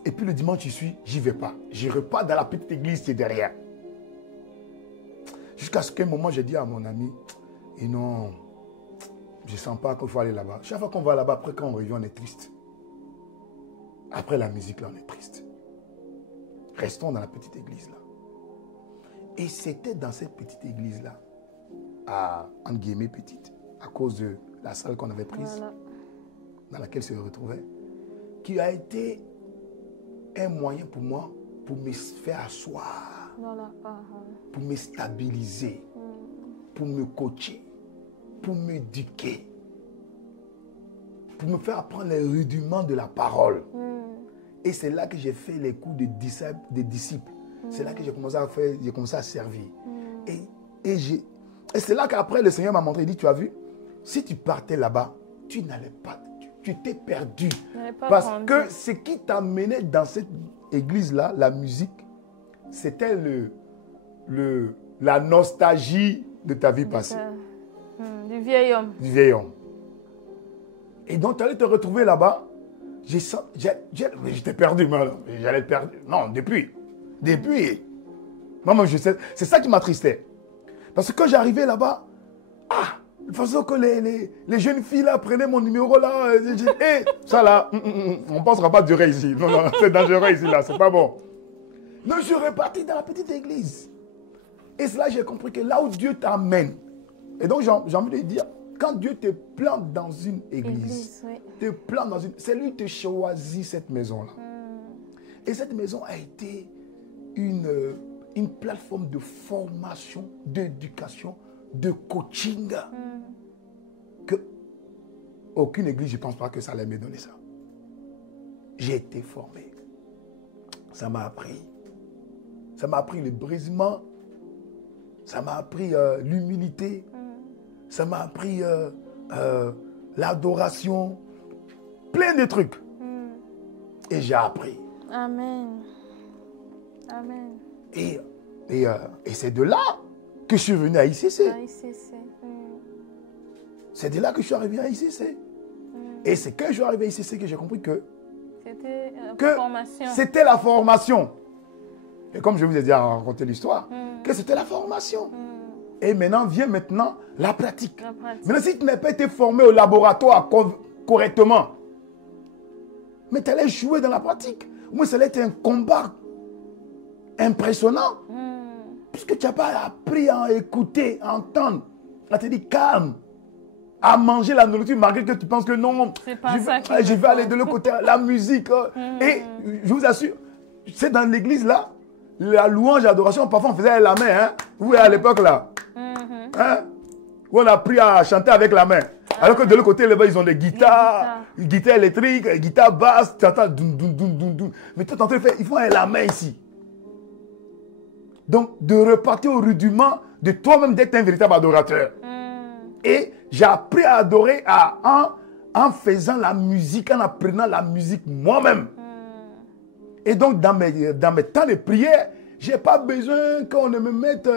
Et puis le dimanche, j'y vais pas. Je repars dans la petite église qui est derrière. Jusqu'à ce qu'un moment, j'ai dit à mon ami, et non, je ne sens pas qu'il faut aller là-bas. Chaque fois qu'on va là-bas, après quand on revient, on est triste. Après la musique, là, on est triste. Restons dans la petite église, là. Et c'était dans cette petite église-là, entre guillemets petite, à cause de la salle qu'on avait prise, dans laquelle se retrouvait, qui a été un moyen pour moi pour me faire asseoir, pour me stabiliser, pour me coacher, pour m'éduquer, pour me faire apprendre les rudiments de la parole. Et c'est là que j'ai fait les cours de disciples. C'est là que j'ai commencé à servir. Et c'est là qu'après le Seigneur m'a montré, il dit, tu as vu, si tu partais là-bas, tu n'allais pas, tu t'es perdu. Parce que ce qui t'a mené dans cette église-là, la musique, c'était la nostalgie de ta vie passée. Du vieil homme. Du vieil homme. Et donc, tu allais te retrouver là-bas. J'étais perdu, j'allais être perdu. Non, depuis. Moi, je sais, c'est ça qui m'attristait. Parce que quand j'arrivais là-bas, de façon que les jeunes filles là prenaient mon numéro là, ça là, on ne pensera pas durer ici. Non, c'est dangereux ici là, c'est pas bon. Donc, je suis reparti dans la petite église. Et c'est là que j'ai compris que là où Dieu t'amène, et donc j'ai envie de dire, quand Dieu te plante dans une église, c'est lui qui te choisit cette maison-là. Et cette maison a été une plateforme de formation, d'éducation, de coaching. Que aucune église, je ne pense pas que ça allait me donner ça. J'ai été formé. Ça m'a appris. Ça m'a appris le brisement. Ça m'a appris l'humilité. Ça m'a appris l'adoration. Plein de trucs. Et j'ai appris. Amen. Et c'est de là que je suis venu à ICC. C'est de là que je suis arrivé à ICC. Et c'est quand je suis arrivé à ICC que j'ai compris que c'était la formation. Et comme je vous ai déjà raconté l'histoire, que c'était la formation. Et maintenant vient la pratique. Maintenant, si tu n'as pas été formé au laboratoire correctement, mais tu allais jouer dans la pratique. Moi, ça allait être un combat impressionnant. Puisque tu n'as pas appris à écouter, à entendre. À te dire calme. À manger la nourriture malgré que tu penses que non, je vais aller de l'autre côté, la musique. Et je vous assure, c'est dans l'église là, la louange et l'adoration, parfois on faisait avec la main. Hein? Vous voyez à l'époque là. Hein? Où on a appris à chanter avec la main. Alors que de l'autre côté, là-bas, ils ont des guitares électriques, guitares basses, tu entends doum, doum, doum, doum, doum. Mais toi, tu es en train de faire, il faut avec la main ici. Donc, de repartir au rudiment de toi-même d'être un véritable adorateur. Et j'ai appris à adorer en faisant la musique, en apprenant la musique moi-même. Et donc, dans mes temps de prière, je n'ai pas besoin qu'on me mette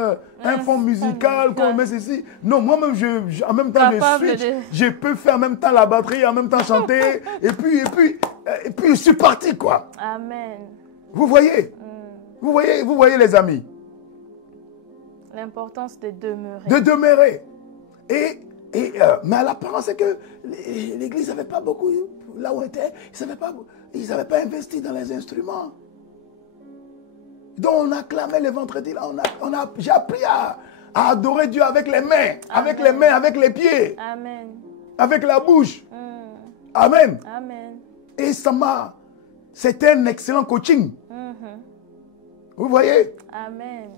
un fond musical, qu'on me mette ceci. Non, moi-même, en même temps, je peux faire en même temps la batterie, en même temps chanter. et puis, je suis parti, quoi. Amen. Vous voyez? Vous voyez, les amis? L'importance de demeurer. De demeurer. Et Mais à l'apparence, c'est que l'église n'avait pas beaucoup, là où on était, ils n'avaient pas investi dans les instruments. Donc on acclamait le vendredi, là, j'ai appris à adorer Dieu avec les mains, avec les mains, avec les pieds, Amen. avec la bouche. Amen. Amen. Et c'était un excellent coaching. Vous voyez? Amen.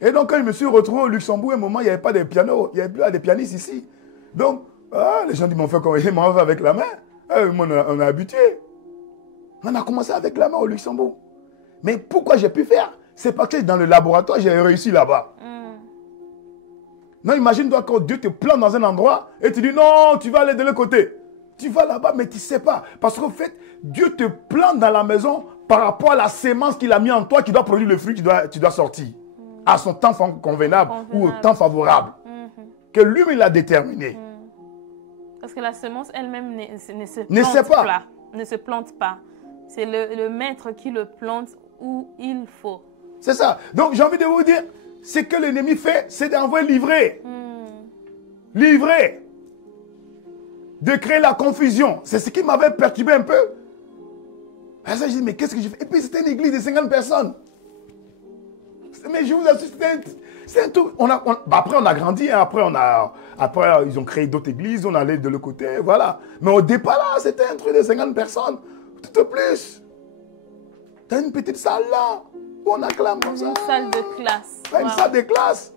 Et donc, quand je me suis retrouvé au Luxembourg, à un moment, il n'y avait pas de piano, il n'y avait plus des pianistes ici. Donc, les gens m'ont fait comment? Ils m'ont fait avec la main. On a habitué. On a commencé avec la main au Luxembourg. Mais pourquoi j'ai pu faire? C'est parce que dans le laboratoire, j'ai réussi là-bas. Non, imagine-toi quand Dieu te plante dans un endroit et tu dis non, tu vas aller de l'autre côté. Tu vas là-bas, mais tu ne sais pas. Parce qu'en fait, Dieu te plante dans la maison par rapport à la sémence qu'il a mis en toi qui doit produire le fruit que tu dois sortir. À son temps convenable ou au temps favorable. Que lui-même l'a déterminé. Parce que la semence elle-même ne se plante pas. C'est le maître qui le plante où il faut. C'est ça. Donc j'ai envie de vous dire, ce que l'ennemi fait, c'est d'envoyer livrer. Livrer. De créer la confusion. C'est ce qui m'avait perturbé un peu. Et ça, je dis, mais qu'est-ce que je fais? Et puis c'était une église de 50 personnes. Mais je vous assure, c'est un tout. Après, on a grandi. Hein. Après, ils ont créé d'autres églises. On allait de l'autre côté. Voilà. Mais au départ, là, c'était un truc de 50 personnes. Tout au plus. Tu as une petite salle là. Où on acclame comme ça. Une salle de classe. Une salle de classe.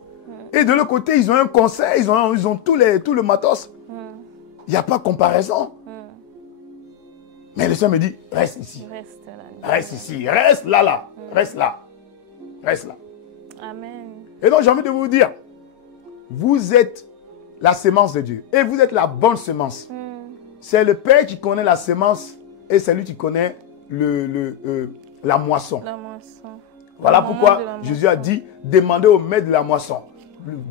Et de l'autre côté, ils ont un conseil. Ils ont tout le matos. Il n'y a pas de comparaison. Mais le Seigneur me dit, reste ici. Reste ici. Reste là. Reste là. Reste là. Amen. Et donc, j'ai envie de vous dire, vous êtes la sémence de Dieu. Et vous êtes la bonne sémence. C'est le Père qui connaît la sémence et c'est lui qui connaît la moisson. La moisson. Voilà pourquoi Jésus a dit, demandez au maître de la moisson.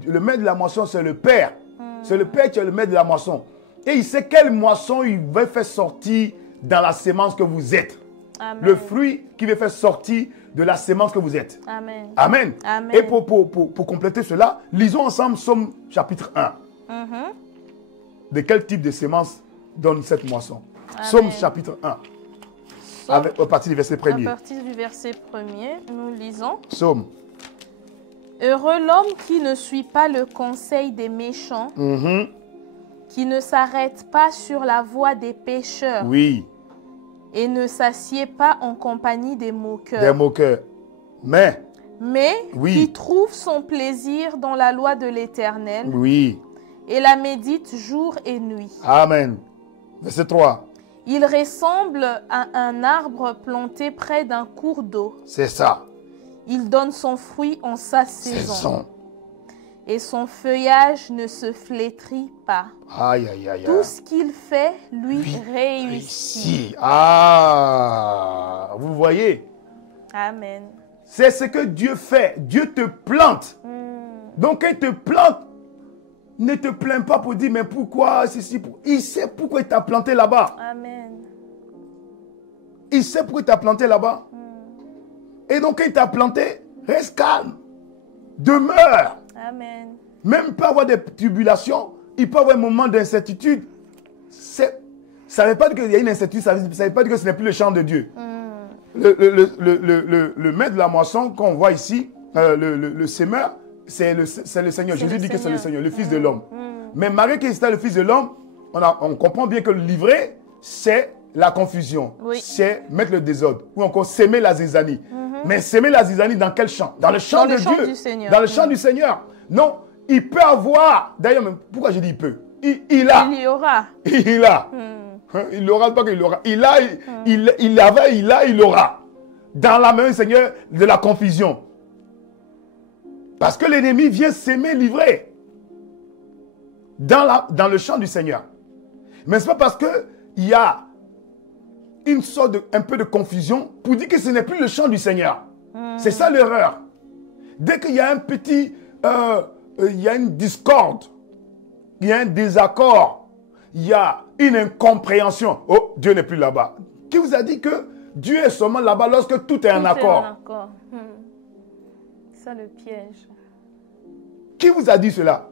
Le maître de la moisson, c'est le Père. C'est le Père qui est le maître de la moisson. Et il sait quelle moisson il veut faire sortir dans la sémence que vous êtes. Amen. Le fruit qu'il veut faire sortir de la sémence que vous êtes. Amen. Amen. Amen. Et pour compléter cela, lisons ensemble Somme chapitre 1. De quel type de sémence donne cette moisson? Amen. Somme chapitre 1. À partir du verset 1er. À partir du verset 1er, nous lisons. Somme. Heureux l'homme qui ne suit pas le conseil des méchants, qui ne s'arrête pas sur la voie des pécheurs. Oui. Et ne s'assied pas en compagnie des moqueurs. Des moqueurs. Mais oui. Qui trouve son plaisir dans la loi de l'Éternel. Oui. Et la médite jour et nuit. Amen. Verset 3. Il ressemble à un arbre planté près d'un cours d'eau. C'est ça. Il donne son fruit en sa saison. Saison. Et son feuillage ne se flétrit pas. Aïe, aïe, aïe. Tout ce qu'il fait lui réussit. Ah, vous voyez? Amen. C'est ce que Dieu fait. Dieu te plante. Donc, quand il te plante, ne te plains pas pour dire, mais pourquoi ceci? Il sait pourquoi il t'a planté là-bas. Amen. Il sait pourquoi il t'a planté là-bas. Et donc, quand il t'a planté, reste calme. Demeure. Amen. Même pas avoir des tribulations, il peut avoir un moment d'incertitude. Ça ne veut pas dire qu'il y a une incertitude, ça ne veut pas dire que ce n'est plus le champ de Dieu. Le maître de la moisson qu'on voit ici, le semeur, c'est le Seigneur. Jésus dit que c'est le Seigneur, le Fils de l'homme. Mais malgré qu'il était le Fils de l'homme, on comprend bien que le livrer, c'est la confusion. Oui. C'est mettre le désordre. Ou encore s'aimer la zizanie. Mais s'aimer la zizanie dans quel champ? Dans le champ de Dieu. Dans le champ du Seigneur. Non, il peut avoir. D'ailleurs, pourquoi je dis il peut? Il a. Il y aura. Il a. Il aura, pas qu'il aura. Il a, il avait, il a, il aura. Dans la main du Seigneur, de la confusion. Parce que l'ennemi vient s'aimer livrer. Dans le champ du Seigneur. Mais ce n'est pas parce qu'il y a une sorte un peu de confusion pour dire que ce n'est plus le champ du Seigneur. C'est ça l'erreur. Dès qu'il y a un petit, il y a une discorde, il y a un désaccord, il y a une incompréhension. Oh, Dieu n'est plus là-bas. Qui vous a dit que Dieu est seulement là-bas lorsque tout est en accord? C'est ça le piège. Qui vous a dit cela?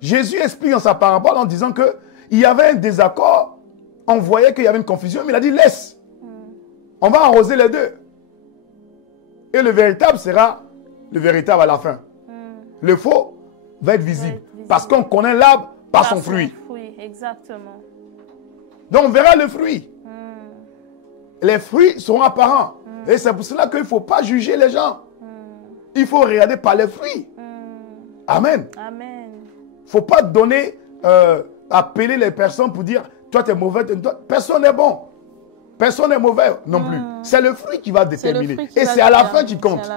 Jésus explique dans sa parabole en disant qu'il y avait un désaccord. On voyait qu'il y avait une confusion, mais il a dit laisse. On va arroser les deux. Et le véritable sera le véritable à la fin. Le faux va être visible. Parce qu'on connaît l'arbre par son fruit. Exactement. Donc on verra le fruit. Les fruits seront apparents. Et c'est pour cela qu'il ne faut pas juger les gens. Il faut regarder par les fruits. Amen. Amen. Il ne faut pas donner, appeler les personnes pour dire, toi tu es mauvais, personne n'est bon. Personne n'est mauvais non plus. C'est le fruit qui va déterminer. Et c'est à la fin qui compte.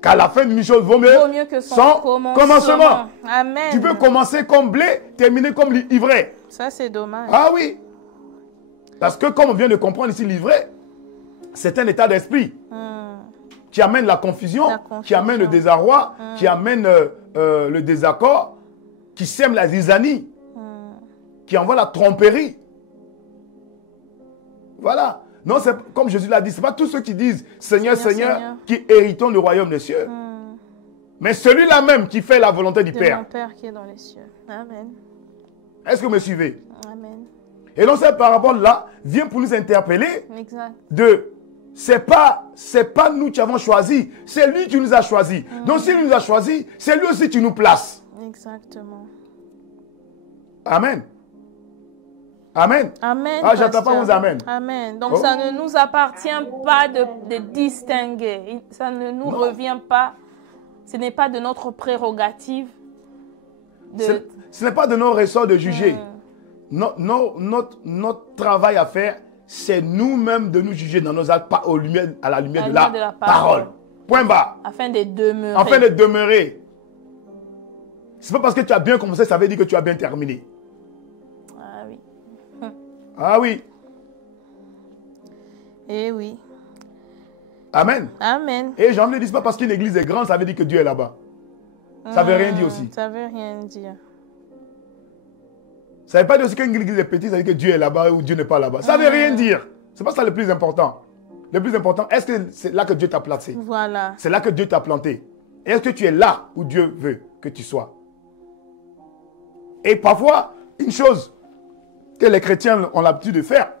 Qu'à la fin d'une chose vaut mieux que son commencement. Amen. Tu peux commencer comme blé, terminer comme l'ivraie. Ça c'est dommage. Ah oui. Parce que comme on vient de comprendre ici, l'ivraie, c'est un état d'esprit qui amène la confusion, qui amène le désarroi, qui amène le désaccord, qui sème la zizanie, qui envoie la tromperie. Voilà. Non, c'est comme Jésus l'a dit, ce n'est pas tous ceux qui disent Seigneur, Seigneur, qui héritons le royaume des cieux. Mais celui-là même qui fait la volonté du Père. Mon Père qui est dans les cieux. Amen. Est-ce que vous me suivez? Amen. Et donc cette parabole-là vient pour nous interpeller de c'est pas nous qui avons choisi, c'est lui qui nous a choisis. Donc s'il nous a choisis, c'est lui aussi qui nous place. Exactement. Amen. Amen. Amen. Ah, j'entends pas vos amen. Amen. Donc ça ne nous appartient pas de distinguer. Ça ne nous revient pas. Ce n'est pas de notre prérogative. Ce n'est pas de nos ressorts de juger. Notre travail à faire, c'est nous-mêmes de nous juger dans nos actes à la lumière de la parole. Point barre. Afin de demeurer. Afin de demeurer. Ce n'est pas parce que tu as bien commencé, ça veut dire que tu as bien terminé. Ah oui. Ah oui. Eh oui. Amen. Amen. Et Jean ne dit pas parce qu'une église est grande, ça veut dire que Dieu est là-bas. Ça ne veut rien dire aussi. Ça ne veut rien dire. Ça ne veut pas dire aussi qu'une église est petite, ça veut dire que Dieu est là-bas ou Dieu n'est pas là-bas. Ça ne veut rien dire. Ce n'est pas ça le plus important. Le plus important, est-ce que c'est là que Dieu t'a placé? Voilà. C'est là que Dieu t'a planté. Et est-ce que tu es là où Dieu veut que tu sois? Et parfois, une chose que les chrétiens ont l'habitude de faire,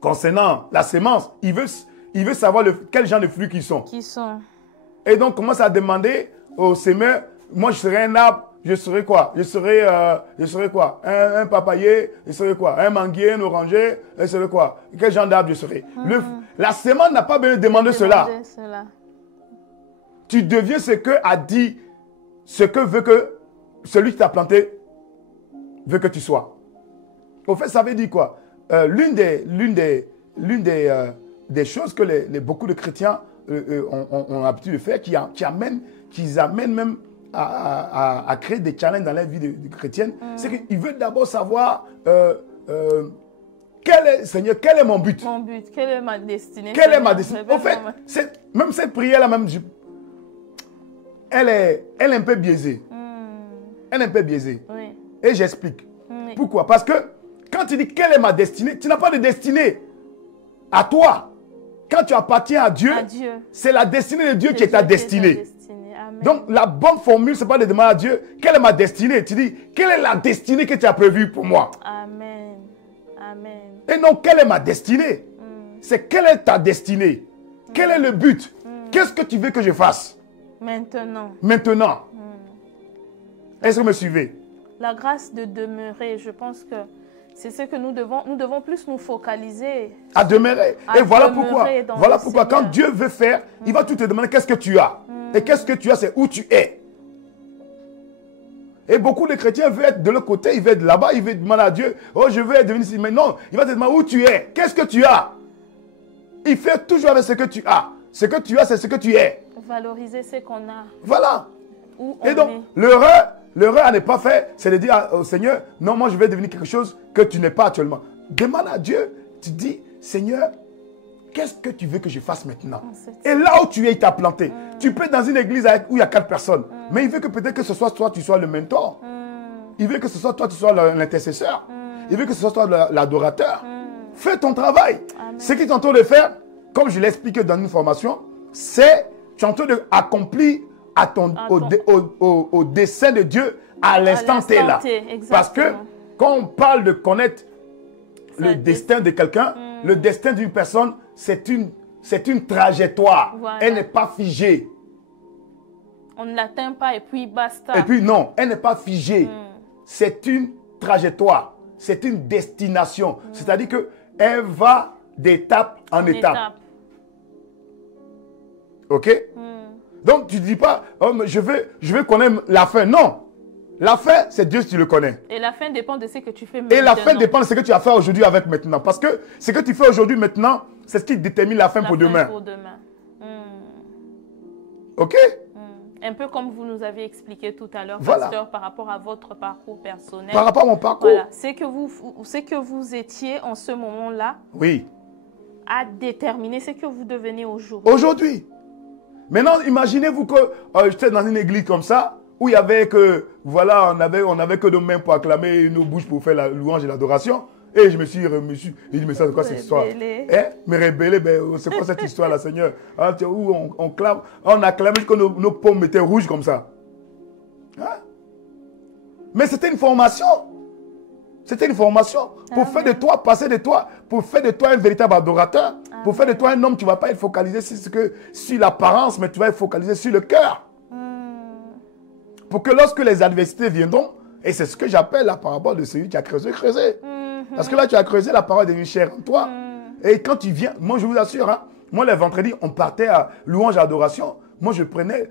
concernant la sémence, il veut savoir quel genre de fruits qu'ils sont. Et donc, commence à demander aux semeurs, moi je serai un arbre, je serai quoi? Je serai quoi? Un papayer, je serai quoi? Un manguier, un oranger, je serai quoi? Quel genre d'arbre je serai? La sémence n'a pas besoin de demander cela. Tu deviens ce que a dit, ce que veut que celui qui t'a planté veut que tu sois. Au fait, ça veut dire quoi? L'une des choses que beaucoup de chrétiens ont l'habitude de faire, qu'ils amènent même à créer des challenges dans la vie de chrétienne, c'est qu'ils veulent d'abord savoir Seigneur, quel est mon but? Mon but, quelle est ma destinée? Quelle est ma destinée? Au fait, même cette prière-là, elle est un peu biaisée. Elle est un peu biaisée. Oui. Et j'explique. Oui. Pourquoi? Parce que quand tu dis quelle est ma destinée, tu n'as pas de destinée à toi. Quand tu appartiens à Dieu, c'est la destinée de Dieu qui est ta destinée. Donc la bonne formule, ce n'est pas de demander à Dieu quelle est ma destinée. Tu dis quelle est la destinée que tu as prévue pour moi. Amen. Amen. Et non, quelle est ma destinée? C'est quelle est ta destinée? Quel est le but? Qu'est-ce que tu veux que je fasse? Maintenant. Est-ce que vous me suivez? La grâce de demeurer, je pense que c'est ce que nous devons plus nous focaliser. À demeurer. Et voilà pourquoi quand Dieu veut faire, il va tout te demander qu'est-ce que tu as. Et qu'est-ce que tu as, c'est où tu es. Et beaucoup de chrétiens veulent être de l'autre côté, ils veulent être là-bas, ils veulent demander à Dieu, oh je veux devenir ici. Mais non, il va te demander où tu es. Qu'est-ce que tu as? Il fait toujours avec ce que tu as. Ce que tu as, c'est ce que tu es. Valoriser ce qu'on a. Voilà. Et donc, l'erreur à ne pas faire, c'est de dire au Seigneur, non, moi je vais devenir quelque chose que tu n'es pas actuellement. Demande à Dieu, tu dis, Seigneur, qu'est-ce que tu veux que je fasse maintenant? Et là où tu es, il t'a planté. Tu peux être dans une église où il y a 4 personnes, mais il veut que peut-être que ce soit toi, tu sois le mentor. Il veut que ce soit toi, tu sois l'intercesseur. Il veut que ce soit toi l'adorateur. Fais ton travail. Amen. Ce qui est en train de faire, comme je l'ai expliqué dans une formation, c'est tu es en train d'accomplir au dessein de Dieu à l'instant T là. Parce que quand on parle de connaître le destin de quelqu'un, le destin d'une personne, c'est une trajectoire. Voilà. Elle n'est pas figée. On ne l'atteint pas et puis basta. Et puis non, elle n'est pas figée. C'est une trajectoire. C'est une destination. C'est-à-dire qu'elle va d'étape en étape. Ok? Donc tu ne dis pas, oh, mais je veux connaître la fin. Non. La fin, c'est Dieu si tu le connais. Et la fin dépend de ce que tu fais maintenant. Et la fin dépend de ce que tu as fait aujourd'hui avec maintenant. Parce que ce que tu fais aujourd'hui maintenant, c'est ce qui détermine la fin pour demain. Ok? Un peu comme vous nous avez expliqué tout à l'heure, voilà. Pasteur, par rapport à votre parcours personnel. Par rapport à mon parcours. Voilà. C'est que vous étiez en ce moment-là. Oui. À déterminer ce que vous devenez aujourd'hui. Aujourd'hui. Maintenant, imaginez-vous que j'étais dans une église comme ça, où il y avait que, voilà, on avait que nos mains pour acclamer, nos bouches pour faire la louange et l'adoration. Et je me suis dit, mais ça, c'est quoi cette histoire? Me rébeller, ben, c'est quoi cette histoire-là, Seigneur? Où on acclame que nos paumes étaient rouges comme ça. Hein? Mais c'était une formation. C'était une formation pour faire de toi, passer de toi, pour faire de toi un véritable adorateur, pour faire de toi un homme, tu ne vas pas être focalisé sur l'apparence, mais tu vas être focalisé sur le cœur. Pour que lorsque les adversités viendront, et c'est ce que j'appelle la parabole de celui qui a creusé. Parce que là, tu as creusé la parole de chère en toi. Et quand tu viens, moi je vous assure, hein, moi les vendredis, on partait à louange et adoration. Moi je prenais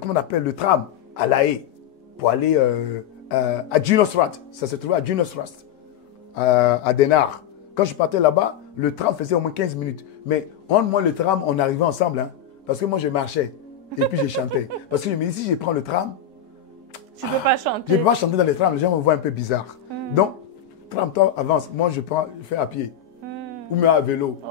comment on appelle, le tram à La Haye pour aller à Junosrat. Ça se trouvait à Junosrat, à Denard. Quand je partais là-bas, le tram faisait au moins 15 minutes. Mais moi le tram, on arrivait ensemble. Hein, parce que moi je marchais et puis je chantais. Parce que je me dis, si je prends le tram, tu ne peux pas chanter. Je ne peux pas chanter dans les trams, les gens me voient un peu bizarre. Donc, tram, toi, avance. Moi, je fais à pied. Ou même à vélo. Wow.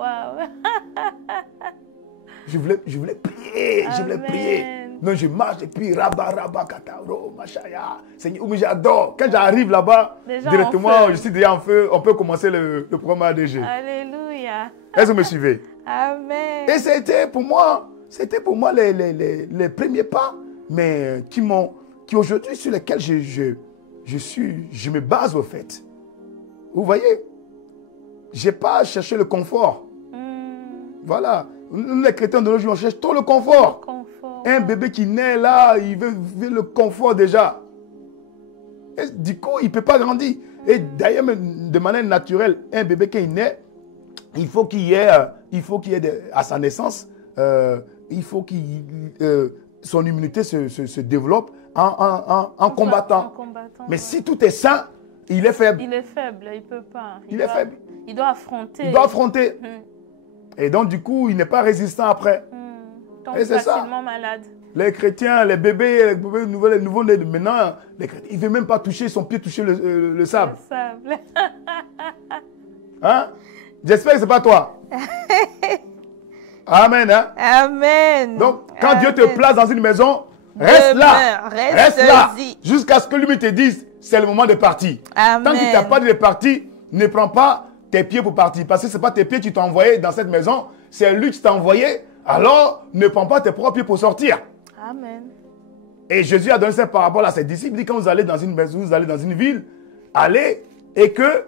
Je voulais prier. Amen. Je voulais prier. Donc, je marche et puis rabba, kataro, machaya. Seigneur, mais j'adore. Quand j'arrive là-bas, directement, je suis déjà en feu. On peut commencer le programme ADG. Alléluia. Est-ce que vous me suivez? Amen. Et c'était pour moi les premiers pas, mais qui aujourd'hui sur lesquels je me base au fait. Vous voyez? Je n'ai pas cherché le confort. Voilà. Nous les chrétiens de nos jours, on cherche trop le confort. Un bébé qui naît là, il veut le confort déjà. Et du coup, il ne peut pas grandir. Et d'ailleurs, de manière naturelle, un bébé qui naît, il faut qu'il y ait à sa naissance, il faut son immunité se développe en combattant. Mais si tout est sain, il est faible. Il est faible, il ne peut pas. Il est faible. Il doit affronter. Il doit affronter. Et donc, du coup, il n'est pas résistant après. Et c'est facilement malade. Les chrétiens, les bébés nouveaux-nés, maintenant, les chrétiens, ils ne veulent même pas toucher son pied, toucher le sable. Le sable. Hein? J'espère que ce n'est pas toi. Amen. Hein? Amen. Donc, quand Dieu te place dans une maison, reste là. Reste là. Jusqu'à ce que lui te dise, c'est le moment de partir. Amen. Tant qu'il t'a pas dit de partir, ne prends pas tes pieds pour partir. Parce que ce n'est pas tes pieds qui t'ont envoyé dans cette maison, c'est lui qui t'a envoyé. Alors, ne prends pas tes propres pieds pour sortir. Amen. Et Jésus a donné cette parabole à ses disciples. Il dit, quand vous allez dans une maison, vous allez dans une ville, allez, et que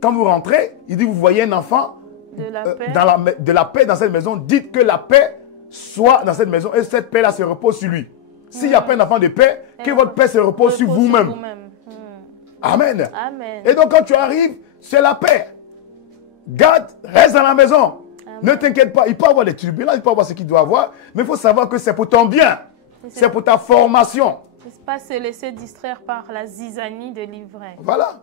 quand vous rentrez, il dit, vous voyez un enfant de la paix dans cette maison, dites que la paix soit dans cette maison et cette paix-là se repose sur lui. S'il n'y a pas un enfant de paix, que votre paix se repose sur vous-même. Amen. Amen. Et donc quand tu arrives, c'est la paix. Garde, reste dans la maison. Amen. Ne t'inquiète pas, il peut y avoir des turbulences, il peut y avoir ce qu'il doit avoir, mais il faut savoir que c'est pour ton bien. C'est pour ta formation. Il ne faut pas se laisser distraire par la zizanie de l'ivraie. Voilà.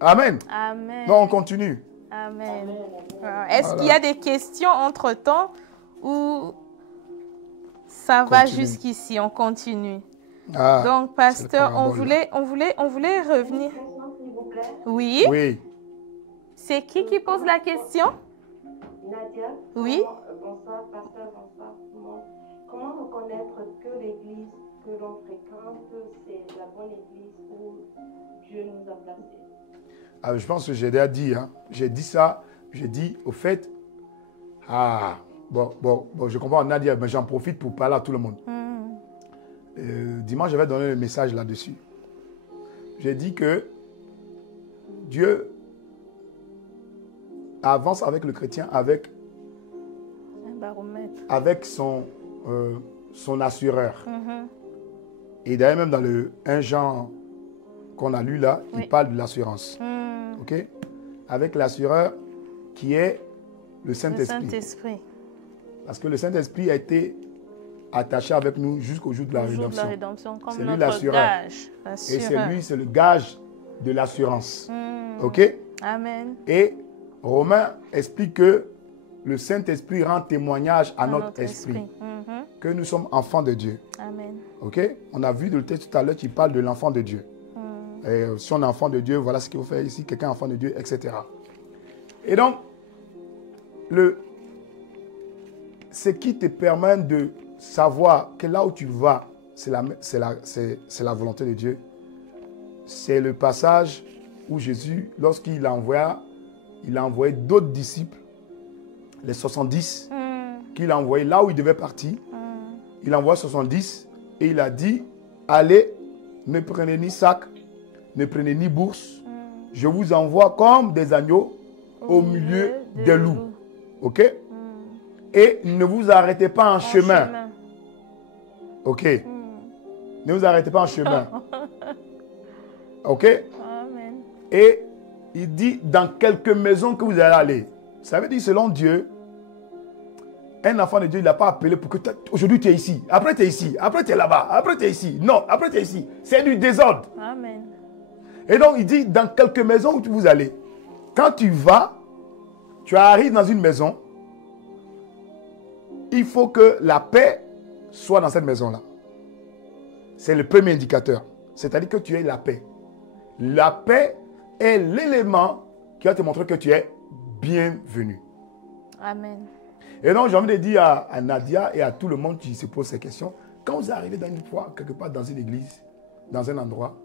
Amen. Amen. Donc on continue. Amen. Est-ce qu'il y a des questions entre-temps ou ça va jusqu'ici? On continue. Donc, pasteur, on voulait revenir. Oui. Oui. C'est qui pose la question? Nadia. Oui. Bonsoir, pasteur, bonsoir. Comment reconnaître que l'église que l'on fréquente, c'est la bonne église où Dieu nous a placés? Je pense que j'ai déjà dit. Hein. J'ai dit ça. J'ai dit, au fait, je comprends Nadia, mais j'en profite pour parler à tout le monde. Dimanche, je vais donner le message là-dessus. J'ai dit que Dieu avance avec le chrétien avec son assureur. Et d'ailleurs, même dans le 1 Jean qu'on a lu là, il parle de l'assurance. OK? Avec l'assureur qui est le Saint-Esprit. Parce que le Saint-Esprit a été attaché avec nous jusqu'au jour de la rédemption. C'est lui l'assureur. Et c'est le gage de l'assurance. OK? Amen. Et Romain explique que le Saint-Esprit rend témoignage à notre esprit. Que nous sommes enfants de Dieu. Amen. OK? On a vu dans le texte tout à l'heure qui parle de l'enfant de Dieu. Et si on est enfant de Dieu, voilà ce qu'il faut faire ici. Quelqu'un est enfant de Dieu, etc. Et donc, ce qui te permet de savoir que là où tu vas, c'est la volonté de Dieu. C'est le passage où Jésus, lorsqu'il a envoyé d'autres disciples, les 70, qu'il a envoyés là où il devait partir. Il envoie 70 et il a dit, allez, ne prenez ni sac, ne prenez ni bourse. Je vous envoie comme des agneaux au milieu des loups. OK? Et ne vous arrêtez pas en chemin. OK? Ne vous arrêtez pas en chemin. OK? Amen. Et il dit, dans quelques maisons que vous allez aller. Ça veut dire, selon Dieu, un enfant de Dieu, il n'a pas appelé pour que aujourd'hui tu es ici, après tu es ici, après tu es là-bas, après tu es ici. Non, après tu es ici. C'est du désordre. Amen. Et donc il dit, dans quelques maisons où vous allez, quand tu vas, tu arrives dans une maison, il faut que la paix soit dans cette maison-là. C'est le premier indicateur. C'est-à-dire que tu aies la paix. La paix est l'élément qui va te montrer que tu es bienvenu. Amen. Et donc, j'ai envie de dire à Nadia et à tout le monde qui se pose ces questions, quand vous arrivez dans une fois, quelque part dans une église, dans un endroit,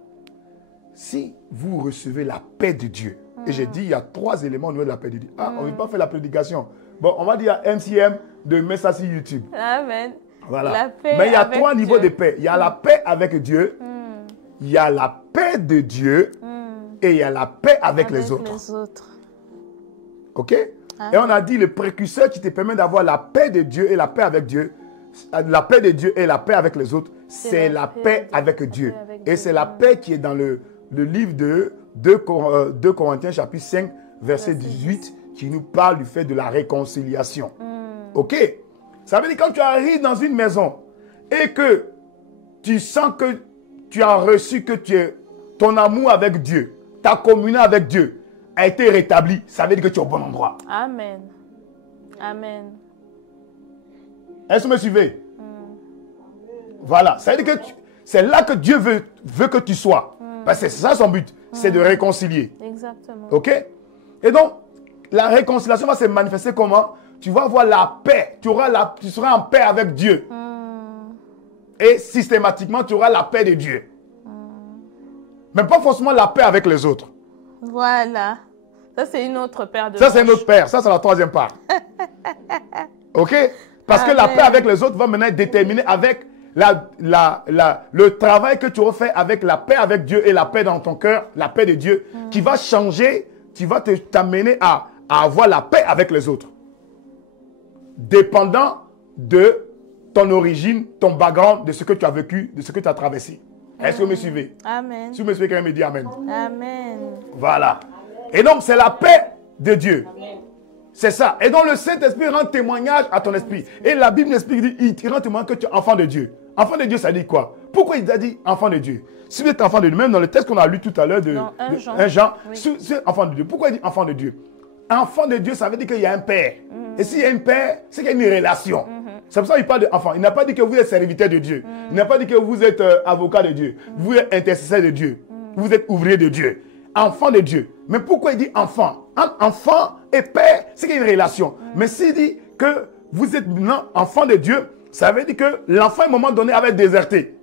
si vous recevez la paix de Dieu, et j'ai dit, il y a 3 éléments au niveau de la paix de Dieu. On ne veut pas faire la prédication. Bon, on va dire MCM de mettre ça sur YouTube. Amen. Voilà. La paix. Mais il y a 3 niveaux de paix. Il y a la paix avec Dieu, il y a la paix de Dieu, et il y a la paix avec les autres. OK? Amen. Et on a dit le précurseur qui te permet d'avoir la paix de Dieu et la paix avec Dieu, la paix de Dieu et la paix avec les autres, c'est la paix avec Dieu. Et c'est la paix qui est dans le livre de 2 Corinthiens chapitre 5 verset 18 qui nous parle du fait de la réconciliation. OK? Ça veut dire quand tu arrives dans une maison et que tu sens que tu as reçu que ton amour avec Dieu, ta communion avec Dieu a été rétabli, ça veut dire que tu es au bon endroit. Amen. Amen. Est-ce que vous me suivez? Voilà. Ça veut dire que c'est là que Dieu veut que tu sois. Parce que c'est ça son but. C'est de réconcilier. Exactement. OK? Et donc, la réconciliation va se manifester comment? Tu vas avoir la paix. Tu seras en paix avec Dieu. Et systématiquement, tu auras la paix de Dieu. Mais pas forcément la paix avec les autres. Voilà. Ça, c'est une autre paire de Ça, c'est une autre paire. Ça, c'est la 3e part. OK? Parce que la paix avec les autres va maintenant être déterminée avec le travail que tu auras fait avec la paix avec Dieu et la paix dans ton cœur, la paix de Dieu, qui va changer, qui va t'amener à avoir la paix avec les autres. Dépendant de ton origine, ton background, de ce que tu as vécu, de ce que tu as traversé. Est-ce que vous me suivez? Amen. Si vous me suivez, quelqu'un me dit Amen. Amen. Voilà. Et donc, c'est la paix de Dieu. C'est ça. Et donc, le Saint-Esprit rend témoignage à ton esprit. Et la Bible explique, il rend témoignage que tu es enfant de Dieu. Enfant de Dieu, ça dit quoi? Pourquoi il a dit enfant de Dieu? Si vous êtes enfant de Dieu, même dans le texte qu'on a lu tout à l'heure de 1 Jean, oui. c'est enfant de Dieu. Pourquoi il dit enfant de Dieu? Enfant de Dieu, ça veut dire qu'il y a un père. Et s'il y a un père, c'est qu'il y a une relation. C'est pour ça qu'il parle d'enfant. Il n'a pas dit que vous êtes serviteur de Dieu. Il n'a pas dit que vous êtes avocat de Dieu. Vous êtes intercesseur de Dieu. Vous êtes ouvrier de Dieu. Enfant de Dieu. Mais pourquoi il dit enfant? Entre enfant et père, c'est qu'il y a une relation. Mais s'il dit que vous êtes maintenant enfant de Dieu, ça veut dire que l'enfant, à un moment donné, avait déserté.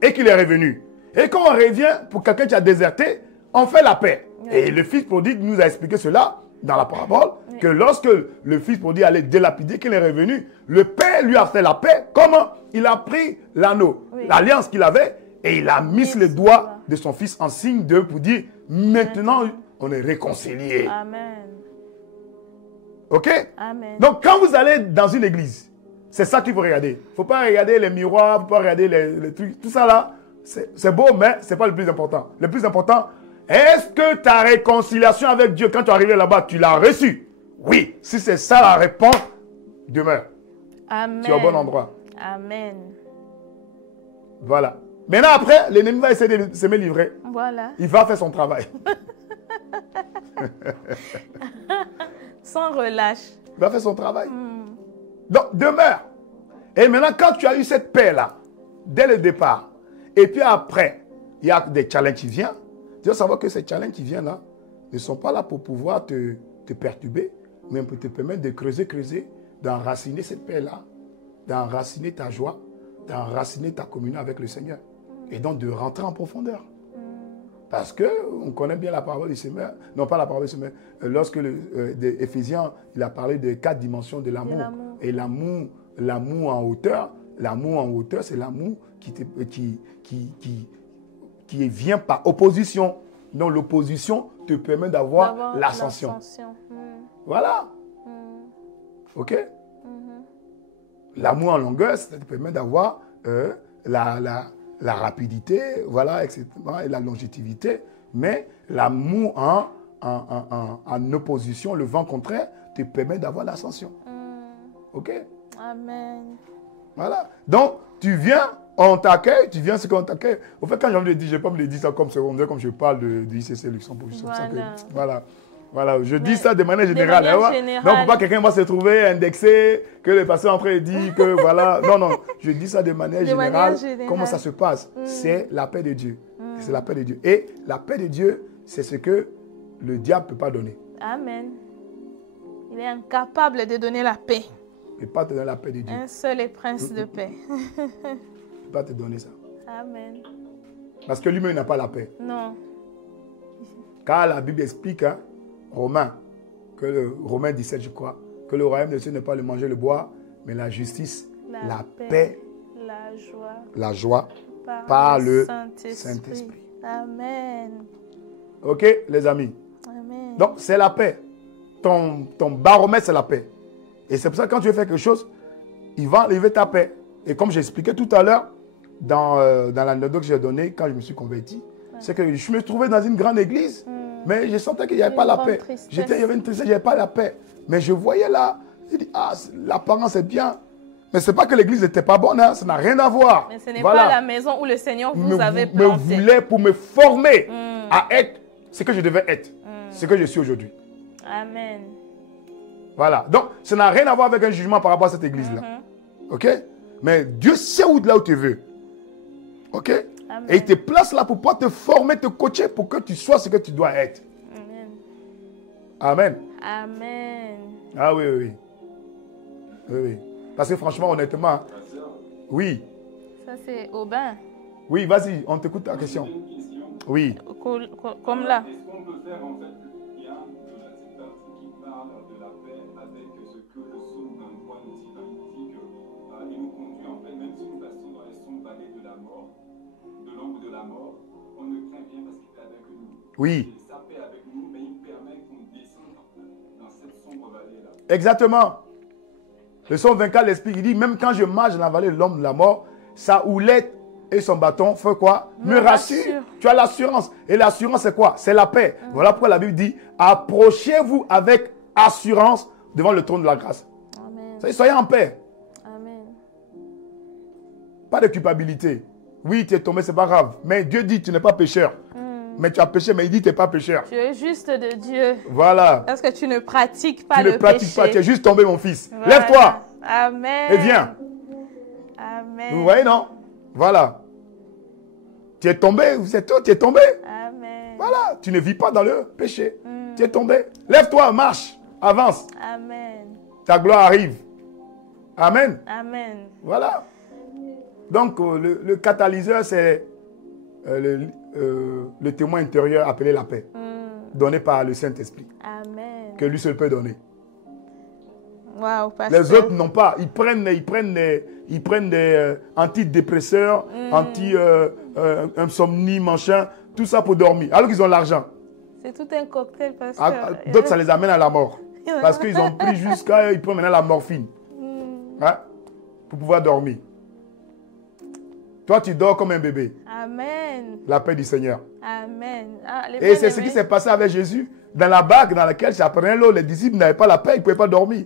Et qu'il est revenu. Et quand on revient pour quelqu'un qui a déserté, on fait la paix. Et le fils prodigue nous a expliqué cela dans la parabole, que lorsque le fils prodigue allait délapider, qu'il est revenu, le père lui a fait la paix. Comment? Il a pris l'anneau, l'alliance qu'il avait, et il a mis le doigt de son fils en signe pour dire, maintenant, on est réconciliés. Amen. Ok? Amen. Donc, quand vous allez dans une église, c'est ça qu'il faut regarder. Il ne faut pas regarder les miroirs, il ne faut pas regarder les trucs. Tout ça là, c'est beau, mais ce n'est pas le plus important. Le plus important, est-ce que ta réconciliation avec Dieu, quand tu es arrivé là-bas, tu l'as reçue? Oui. Si c'est ça la réponse, demeure. Amen. Tu es au bon endroit. Amen. Voilà. Maintenant, après, l'ennemi va essayer de se me livrer. Voilà. Il va faire son travail. Sans relâche. Il va faire son travail. Donc, demeure. Et maintenant, quand tu as eu cette paix-là, dès le départ, et puis après, il y a des challenges qui viennent, tu dois savoir que ces challenges qui viennent là, ne sont pas là pour pouvoir te perturber, mais pour te permettre de creuser, d'enraciner cette paix-là, d'enraciner ta joie, d'enraciner ta communion avec le Seigneur. Et donc de rentrer en profondeur. Parce qu'on connaît bien la parole du Seigneur. Non, pas la parole du Seigneur. Lorsque Éphésiens, il a parlé de 4 dimensions de l'amour. Et l'amour en hauteur, c'est l'amour qui vient par opposition. Donc l'opposition te permet d'avoir l'ascension. Voilà. Ok? L'amour en longueur, ça te permet d'avoir la rapidité, voilà, etc., et la longévité. Mais l'amour en opposition, le vent contraire, te permet d'avoir l'ascension. Ok? Amen. Voilà. Donc, tu viens, on t'accueille, tu viens, c'est qu'on t'accueille. Au fait, quand j'ai envie de dire, je n'ai pas envie de dire ça comme secondaire, comme je parle de ICC Luxembourg. Voilà. Voilà, je dis ça de manière générale. Donc, pour pas quelqu'un va se trouver indexé, que le pasteur en train de dire que voilà. Non, je dis ça de manière générale. Comment ça se passe? C'est la paix de Dieu. C'est la paix de Dieu. Et la paix de Dieu, c'est ce que le diable ne peut pas donner. Amen. Il est incapable de donner la paix. Il ne peut pas te donner la paix de Dieu. Un seul est prince de paix. Il ne peut pas te donner ça. Amen. Parce que lui-même n'a pas la paix. Non. Car la Bible explique, Romains 17, je crois, que le royaume de Dieu n'est pas le manger, le boire, mais la justice, la paix, la joie par le Saint-Esprit. Amen. Ok, les amis? Amen. Donc, c'est la paix. Ton baromètre, c'est la paix. Et c'est pour ça que quand tu veux faire quelque chose, il va enlever ta paix. Et comme j'ai expliqué tout à l'heure, dans l'anecdote que j'ai donnée, quand je me suis converti, c'est que je me trouvais dans une grande église, mais je sentais qu'il n'y avait pas la paix. Il y avait une tristesse, il n'y avait pas la paix. Mais je voyais là, je dis, l'apparence est bien. Mais ce n'est pas que l'église n'était pas bonne, hein, ça n'a rien à voir. Mais ce n'est pas la maison où le Seigneur vous avait planté. Me voulait pour me former à être ce que je devais être, ce que je suis aujourd'hui. Amen. Voilà. Donc, ça n'a rien à voir avec un jugement par rapport à cette église-là. Ok? Mais Dieu sait là où tu veux. Ok? Amen. Et il te place là pour pouvoir te former, te coacher pour que tu sois ce que tu dois être. Amen. Amen. Amen. Ah oui. Parce que franchement, honnêtement, oui. Ça, c'est Aubin. Oui, vas-y, on t'écoute ta question. Oui. Comme là. Est-ce qu'on peut faire en fait le lien de cette partie qui parle de la paix avec ce que le psaume 23 nous dit, il dit qu'il nous conduit en fait, même si nous passons dans les sombres vallées de la mort, de l'ombre de la mort, on ne craint rien parce qu'il est avec nous. Oui. Et sa paix avec nous, mais il permet qu'on descende dans cette sombre vallée-là. Exactement. Le psaume 24 l'explique, il dit, même quand je marche dans la vallée de l'ombre de la mort, sa houlette et son bâton fait quoi? Me rassure. Tu as l'assurance. Et l'assurance, c'est quoi? C'est la paix. Voilà pourquoi la Bible dit, approchez-vous avec assurance devant le trône de la grâce. Amen. Soyez en paix. Amen. Pas de culpabilité. Oui, tu es tombé, c'est pas grave. Mais Dieu dit, tu n'es pas pécheur. Mais tu as péché, mais il dit, tu n'es pas pécheur. Tu es juste de Dieu. Voilà. Parce que tu ne pratiques pas le péché. Tu ne pratiques pas, tu es juste tombé, mon fils. Voilà. Lève-toi. Amen. Et viens. Amen. Vous voyez, non? Voilà. Tu es tombé, c'est tout, tu es tombé. Amen. Voilà. Tu ne vis pas dans le péché. Tu es tombé. Lève-toi, marche, avance. Amen. Ta gloire arrive. Amen. Amen. Voilà. Donc, le catalyseur, c'est le témoin intérieur appelé la paix, donné par le Saint-Esprit. Amen. que lui seul peut donner. Wow, pasteur. Les autres n'ont pas. Ils prennent des antidépresseurs, insomnie, machin, tout ça pour dormir. Alors qu'ils ont l'argent. C'est tout un cocktail, pasteur. D'autres, ça les amène à la mort. Parce qu'ils ont pris jusqu'à... Ils prennent maintenant la morphine. Hein, pour pouvoir dormir. Toi, tu dors comme un bébé. Amen. La paix du Seigneur. Amen. Et c'est ce qui s'est passé avec Jésus. Dans la barque dans laquelle ça prenait l'eau, les disciples n'avaient pas la paix, ils ne pouvaient pas dormir.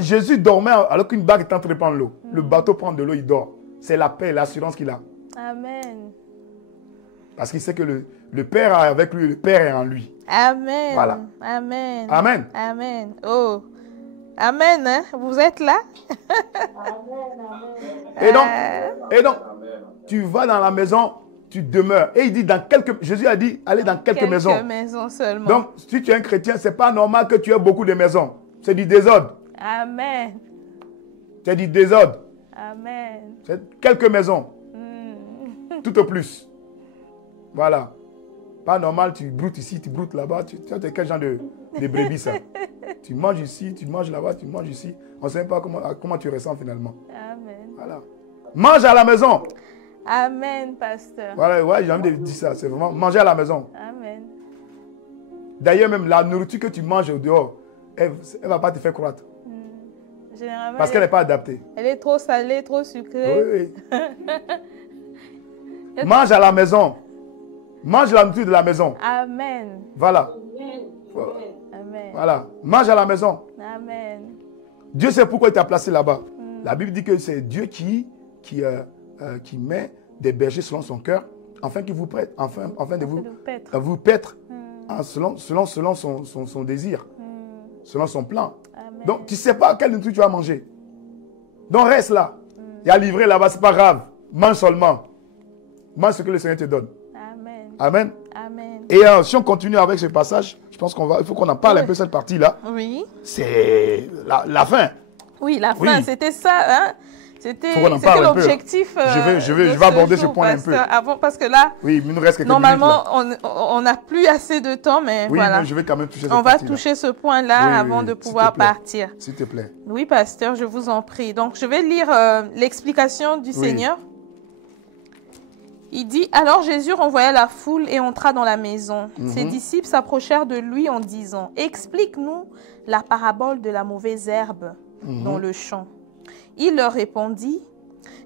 Jésus dormait alors qu'une barque est en train de prendre l'eau. Le bateau prend de l'eau, il dort. C'est la paix, l'assurance qu'il a. Amen. Parce qu'il sait que le Père est avec lui, le Père est en lui. Amen. Voilà. Amen. Amen. Amen. Oh. Amen, hein? Vous êtes là? Et donc, tu vas dans la maison, tu demeures. Et il dit, Jésus a dit, allez dans quelques maisons. Quelques maisons seulement. Donc, si tu es un chrétien, ce n'est pas normal que tu aies beaucoup de maisons. C'est du désordre. Amen. C'est du désordre. Amen. C'est quelques maisons. Tout au plus. Voilà. Pas normal, tu broutes ici, tu broutes là-bas. Tu es quel genre de brebis, ça? Tu manges ici, tu manges là-bas, tu manges ici. On ne sait pas comment tu ressens finalement. Amen. Voilà. Mange à la maison. Amen, pasteur. Voilà, ouais, j'ai envie de dire ça. C'est vraiment manger à la maison. Amen. D'ailleurs, même la nourriture que tu manges au dehors, elle ne va pas te faire croître. Généralement, Parce qu'elle n'est pas adaptée. Elle est trop salée, trop sucrée. Oui. Mange à la maison. Mange la nourriture de la maison. Amen. Voilà. Amen. Voilà. Mange à la maison. Amen. Dieu sait pourquoi il t'a placé là-bas. La Bible dit que c'est Dieu qui met des bergers selon son cœur, afin qu'il vous prête, afin de vous paître selon son désir, selon son plan. Amen. Donc, tu ne sais pas quelle nourriture tu vas manger. Donc, reste là. Il y a livré là-bas, ce n'est pas grave. Mange seulement. Mange ce que le Seigneur te donne. Amen. Amen. Amen. Et si on continue avec ce passage, je pense il faut qu'on en parle un peu cette partie-là. Oui. C'est la fin. Oui, la fin, c'était ça. Hein? C'était l'objectif. Je vais aborder ce point un peu. Avant, parce que là, oui, il nous reste quelques normalement, minutes, on n'a plus assez de temps, mais oui, voilà. Mais je vais quand même toucher on va toucher ce point-là avant de pouvoir partir. S'il te plaît. Oui, pasteur, je vous en prie. Donc, je vais lire l'explication du Seigneur. Il dit, alors Jésus renvoya la foule et entra dans la maison. Ses disciples s'approchèrent de lui en disant, explique-nous la parabole de la mauvaise herbe dans le champ. Il leur répondit,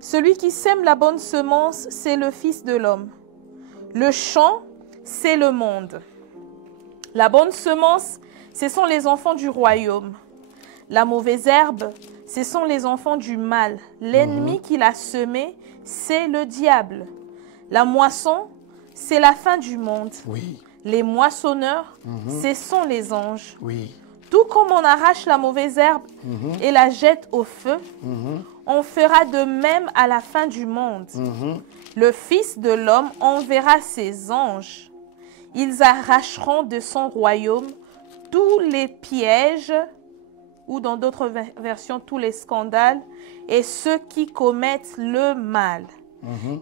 celui qui sème la bonne semence, c'est le Fils de l'homme. Le champ, c'est le monde. La bonne semence, ce sont les enfants du royaume. La mauvaise herbe, ce sont les enfants du mal. L'ennemi qui l'a semé, c'est le diable. La moisson, c'est la fin du monde. Oui. Les moissonneurs, ce sont les anges. Oui. Tout comme on arrache la mauvaise herbe et la jette au feu, on fera de même à la fin du monde. Le Fils de l'homme enverra ses anges. Ils arracheront de son royaume tous les pièges, ou dans d'autres versions, tous les scandales, et ceux qui commettent le mal.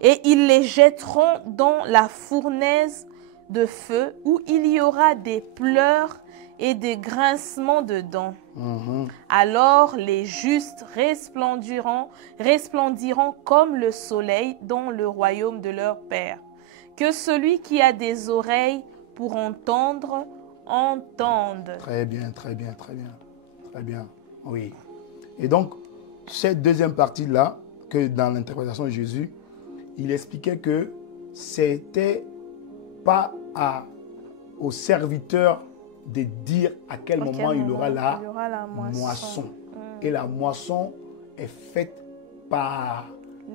Et ils les jetteront dans la fournaise de feu, où il y aura des pleurs et des grincements de dents. Alors les justes resplendiront comme le soleil dans le royaume de leur Père. Que celui qui a des oreilles pour entendre, entende. Très bien, très bien, très bien. Très bien, oui. Et donc, cette deuxième partie-là, que dans l'interprétation de Jésus, il expliquait que c'était pas au serviteur de dire à quel moment il aura la moisson. Et la moisson est faite par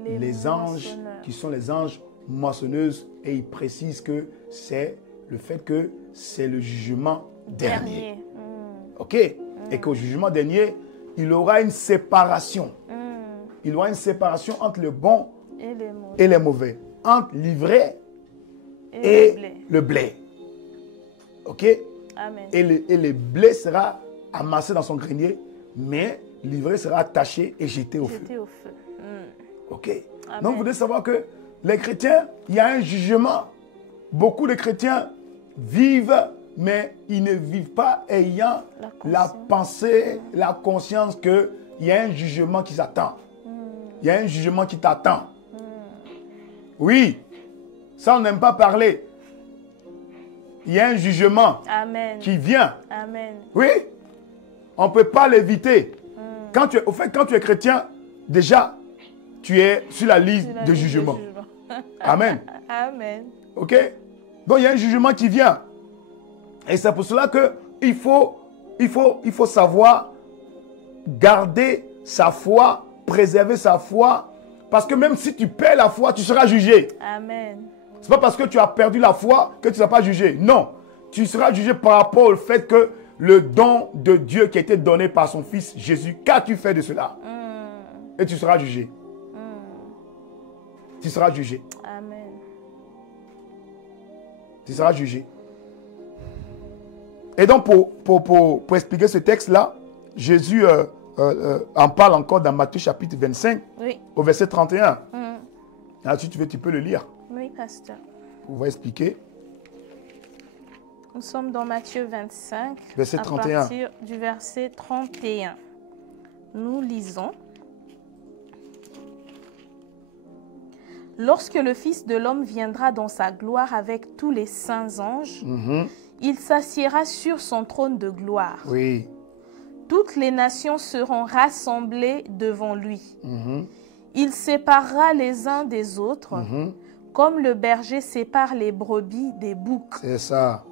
les anges, qui sont les anges moissonneuses. Et il précise que c'est le fait que c'est le jugement dernier. OK? Et qu'au jugement dernier, il aura une séparation. Il aura une séparation entre le bon et les mauvais. Entre l'ivraie et le blé. OK? Amen. Et le blé sera amassé dans son grenier, mais l'ivraie sera attachée et jetée au feu. OK? Amen. Donc, vous devez savoir que les chrétiens, il y a un jugement. Beaucoup de chrétiens vivent mais ils ne vivent pas ayant la pensée, la conscience qu'il y a un jugement qui s'attend. Il y a un jugement qui t'attend. Oui, ça on n'aime pas parler. Il y a un jugement qui vient. Amen. Oui, on ne peut pas l'éviter. Quand tu es chrétien, déjà, tu es sur la liste de jugement. Amen. Amen. Ok? Donc il y a un jugement qui vient. Et c'est pour cela qu'il faut savoir garder sa foi, préserver sa foi. Parce que même si tu perds la foi, tu seras jugé. Amen. Ce n'est pas parce que tu as perdu la foi que tu ne seras pas jugé. Non. Tu seras jugé par rapport au fait que le don de Dieu qui a été donné par son Fils Jésus, qu'as-tu fait de cela? Et tu seras jugé. Tu seras jugé. Amen. Tu seras jugé. Et donc, pour expliquer ce texte-là, Jésus en parle encore dans Matthieu chapitre 25, au verset 31. Alors, si tu veux, tu peux le lire. Oui, pasteur. On va expliquer. Nous sommes dans Matthieu 25, verset 31. À partir du verset 31. Nous lisons. Lorsque le Fils de l'homme viendra dans sa gloire avec tous les saints anges, il s'assiera sur son trône de gloire. Oui. Toutes les nations seront rassemblées devant lui. Il séparera les uns des autres, comme le berger sépare les brebis des boucs. C'est ça.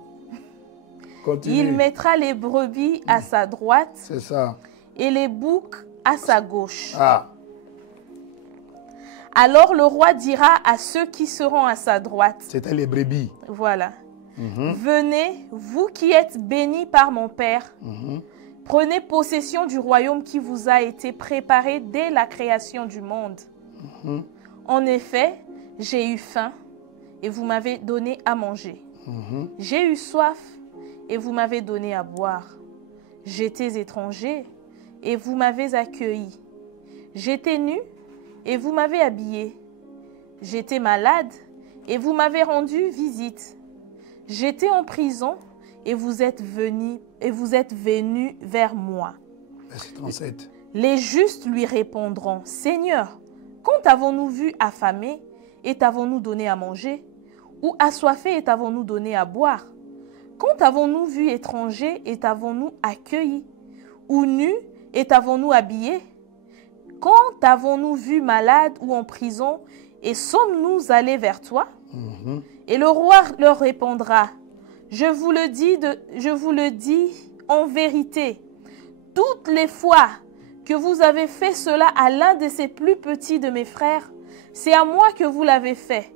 Continue. Il mettra les brebis à sa droite. C'est ça. Et les boucs à sa gauche. Ah. Alors le roi dira à ceux qui seront à sa droite. C'était les brebis. Voilà. Venez, vous qui êtes bénis par mon Père. Prenez possession du royaume qui vous a été préparé dès la création du monde. En effet, j'ai eu faim et vous m'avez donné à manger. J'ai eu soif et vous m'avez donné à boire. J'étais étranger et vous m'avez accueilli. J'étais nu et vous m'avez habillé. J'étais malade et vous m'avez rendu visite. J'étais en prison et vous êtes venus vers moi. Verset 37. Les justes lui répondront, Seigneur, quand t'avons-nous vu affamé et t'avons-nous donné à manger? Ou assoiffé et t'avons-nous donné à boire? Quand t'avons-nous vu étranger et t'avons-nous accueilli? Ou nu et t'avons-nous habillé? Quand t'avons-nous vu malade ou en prison et sommes-nous allés vers toi? Et le roi leur répondra, je vous le dis en vérité, toutes les fois que vous avez fait cela à l'un de ces plus petits de mes frères, c'est à moi que vous l'avez fait.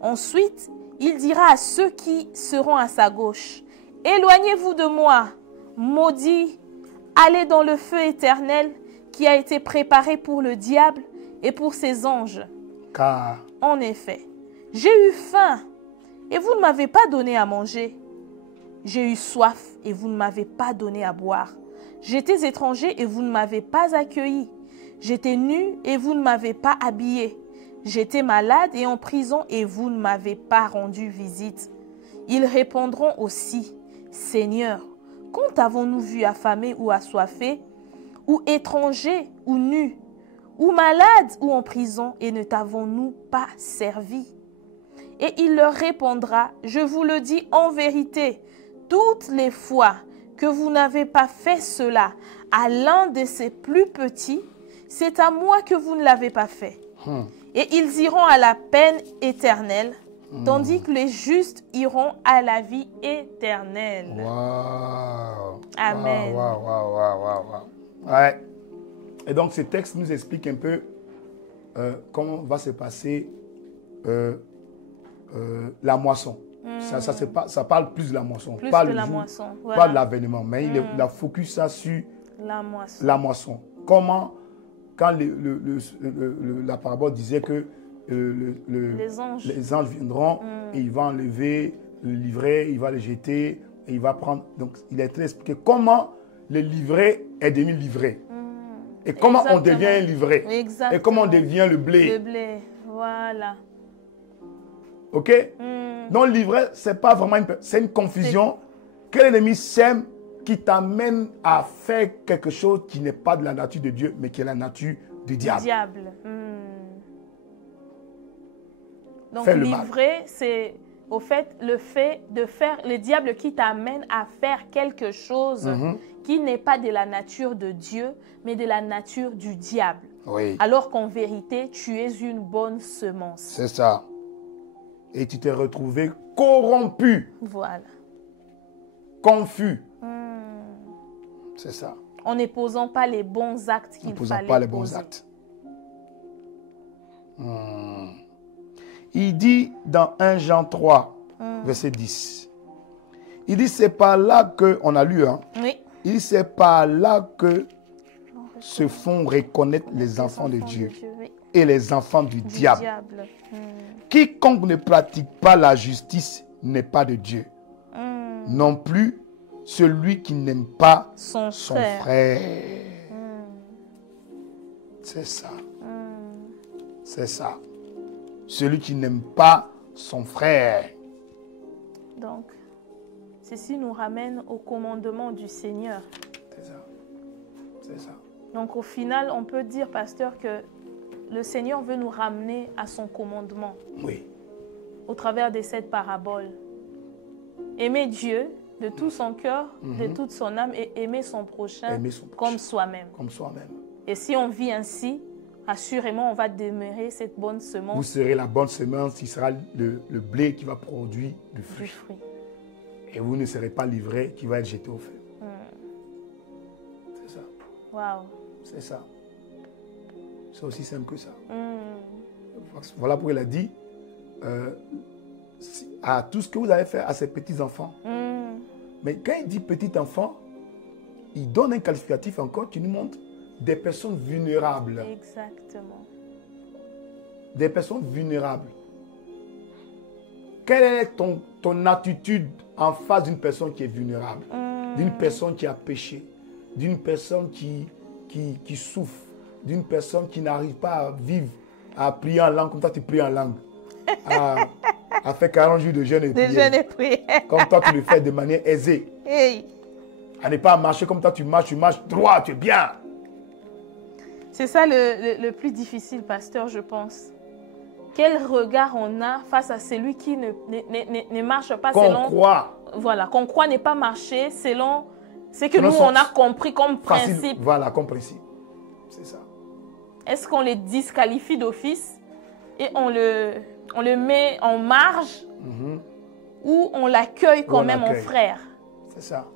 Ensuite, il dira à ceux qui seront à sa gauche, éloignez-vous de moi, maudits, allez dans le feu éternel qui a été préparé pour le diable et pour ses anges. Car, en effet, j'ai eu faim et vous ne m'avez pas donné à manger. J'ai eu soif et vous ne m'avez pas donné à boire. J'étais étranger et vous ne m'avez pas accueilli. J'étais nu et vous ne m'avez pas habillé. J'étais malade et en prison et vous ne m'avez pas rendu visite. Ils répondront aussi, Seigneur, quand avons-nous vu affamé ou assoiffé, ou étranger ou nu, ou malade ou en prison et ne t'avons-nous pas servi? Et il leur répondra, je vous le dis en vérité, toutes les fois que vous n'avez pas fait cela à l'un de ces plus petits, c'est à moi que vous ne l'avez pas fait. Et ils iront à la peine éternelle, tandis que les justes iront à la vie éternelle. Wow. Amen. Wow. Ouais. Et donc, ce texte nous explique un peu comment va se passer la moisson. Ça parle plus de la moisson. Plus pas de le la jour, moisson. Voilà. Pas de l'avènement, mais il a focus ça sur la moisson. Comment, quand la parabole disait que les anges viendront et il va enlever le livret, il va le jeter et il va prendre. Donc, il a été expliqué comment le livret est devenu livret. Et comment on devient un livret. Exactement. Et comment on devient le blé. Le blé, voilà. Ok? Donc, le livret, c'est pas vraiment c'est une confusion Quel ennemi sème qui t'amène à faire quelque chose qui n'est pas de la nature de Dieu, mais qui est la nature du diable. Donc Fais le mal. livrer, c'est au fait le fait de faire le diable qui t'amène à faire quelque chose qui n'est pas de la nature de Dieu, mais de la nature du diable. Oui. Alors qu'en vérité, tu es une bonne semence. C'est ça. Et tu t'es retrouvé corrompu, Voilà. confus. C'est ça. En ne posant pas les bons actes En ne qu'il posant fallait pas les bons poser. actes. Il dit dans 1 Jean 3, verset 10. Il dit, c'est par là que, on a lu, hein. Oui. Il dit, c'est par là que se font reconnaître les enfants de Dieu oui. et les enfants du diable. Mm. Quiconque ne pratique pas la justice n'est pas de Dieu. Non plus celui qui n'aime pas Son frère. C'est ça. C'est ça. Celui qui n'aime pas son frère. Donc, ceci nous ramène au commandement du Seigneur. C'est ça. C'est ça. Donc, au final, on peut dire, pasteur, que le Seigneur veut nous ramener à son commandement. Oui. Au travers de cette parabole. Aimer Dieu de tout son cœur, de toute son âme et aimer son prochain, comme soi-même. Comme soi-même. Et si on vit ainsi, assurément, on va demeurer cette bonne semence. Vous serez la bonne semence qui sera le blé qui va produire du fruit. Et vous ne serez pas livré qui va être jeté au feu. C'est ça. Wow. C'est ça. C'est aussi simple que ça. Voilà pourquoi il a dit à tout ce que vous avez fait à ces petits-enfants. Mais quand il dit petit-enfant, il donne un qualificatif encore qui nous montre des personnes vulnérables. Exactement. Des personnes vulnérables. Quelle est ton attitude en face d'une personne qui est vulnérable? D'une personne qui a péché? D'une personne qui souffre? D'une personne qui n'arrive pas à vivre, à prier en langue comme toi tu pries en langue? À faire 40 jours de jeûne et prière. Comme toi tu le fais de manière aisée. Hey. À ne pas marcher comme toi tu marches droit, tu es bien. C'est ça le plus difficile, pasteur, je pense. Quel regard on a face à celui qui ne marche pas selon... Qu'on croit. Voilà, qu'on croit ne pas marcher selon ce que nous, on a compris comme principe. Voilà, comme principe. C'est ça. Est-ce qu'on les disqualifie d'office et on le met en marge ou on l'accueille quand même en frère? C'est ça.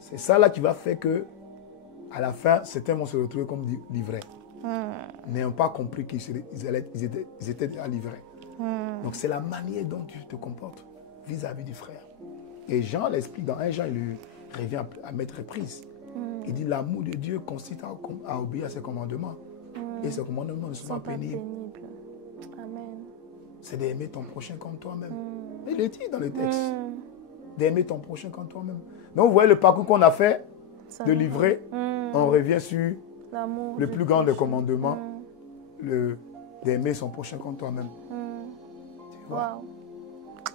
C'est ça là qui va faire que à la fin, certains vont se retrouver comme livrés. N'ayant pas compris qu'ils étaient déjà livrés. Donc c'est la manière dont tu te comportes vis-à-vis du frère. Et Jean l'explique dans 1 Jean, il revient à mettre reprise. Il dit l'amour de Dieu consiste à obéir à ses commandements. Et ces commandements ne sont pas pénibles. Amen. C'est d'aimer ton prochain comme toi-même. Il le dit dans le texte. D'aimer ton prochain comme toi-même. Donc vous voyez le parcours qu'on a fait de livrer. On revient sur le plus grand des commandements, d'aimer son prochain comme toi-même. Tu vois?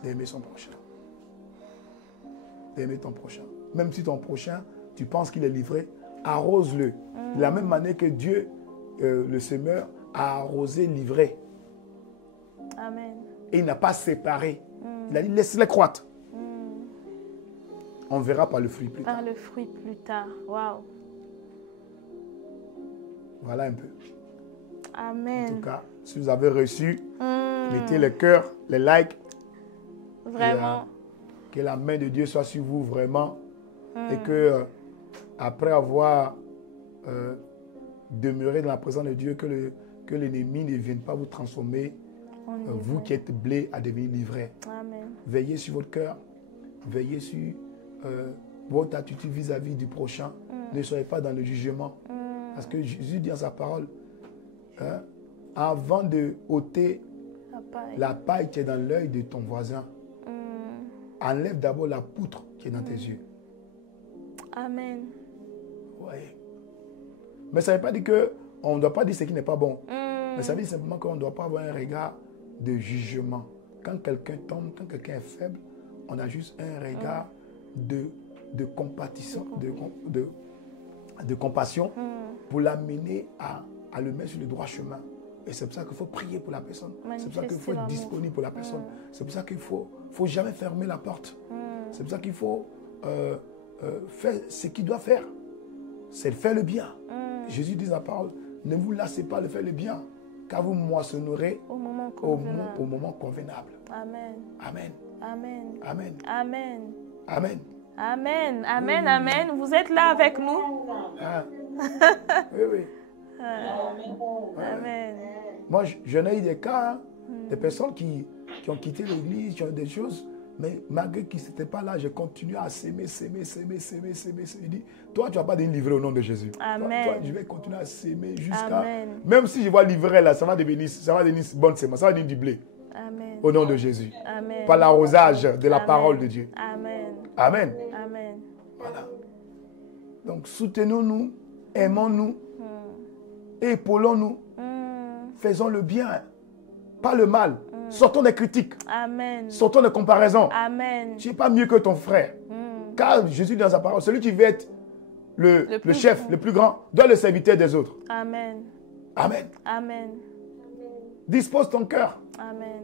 D'aimer son prochain. D'aimer ton prochain. Même si ton prochain, tu penses qu'il est livré, arrose-le. De la même manière que Dieu, le semeur, a arrosé, livré. Amen. Et il n'a pas séparé. Il a dit, laisse-les croître. On verra par le fruit plus tard. Par le fruit plus tard. Waouh. Voilà un peu. Amen. En tout cas, si vous avez reçu, mettez le cœur, les likes. Vraiment. Que la main de Dieu soit sur vous vraiment. Et que après avoir demeuré dans la présence de Dieu, que l'ennemi ne vienne pas vous transformer, vous qui êtes blé, à devenir livré. Amen. Veillez sur votre cœur. Veillez sur votre attitude vis-à-vis du prochain. Ne soyez pas dans le jugement. Parce que Jésus dit dans sa parole, avant de ôter la paille qui est dans l'œil de ton voisin, enlève d'abord la poutre qui est dans tes yeux. Amen. Oui. Mais ça ne veut pas dire qu'on ne doit pas dire ce qui n'est pas bon. Mais ça veut dire simplement qu'on ne doit pas avoir un regard de jugement. Quand quelqu'un tombe, quand quelqu'un est faible, on a juste un regard de compassion, de compassion pour l'amener à le mettre sur le droit chemin. Et c'est pour ça qu'il faut prier pour la personne. C'est pour ça qu'il faut être disponible pour la personne. C'est pour ça qu'il ne faut jamais fermer la porte. C'est pour ça qu'il faut faire ce qu'il doit faire. C'est faire le bien. Jésus dit dans la parole, ne vous lassez pas de faire le bien, car vous moissonnerez au moment convenable. Amen. Amen. Amen. Amen. Amen. Amen. Amen. Amen. Amen. Vous êtes là avec nous? Ah. Oui, oui. Amen. Moi, j'en ai eu des cas, des personnes qui ont quitté l'église, qui ont des choses, mais malgré qu'ils n'étaient pas là, j'ai continué à s'aimer. Je dis, toi, tu ne vas pas devenir livré au nom de Jésus. Amen. Toi, je vais continuer à s'aimer jusqu'à... Même si je vois livrer là, ça va devenir bonne semence, ça va devenir du blé. Amen. Au nom de Jésus. Amen. Par l'arrosage de la parole de Dieu. Amen. Amen. Amen. Voilà. Donc, soutenons-nous, aimons-nous, épaulons-nous, faisons le bien, pas le mal. Sortons des critiques. Amen. Sortons des comparaisons. Amen. Tu n'es pas mieux que ton frère. Car Jésus dit dans sa parole, celui qui veut être le chef, le plus grand, doit le serviteur des autres. Amen. Amen. Amen. Dispose ton cœur. Amen.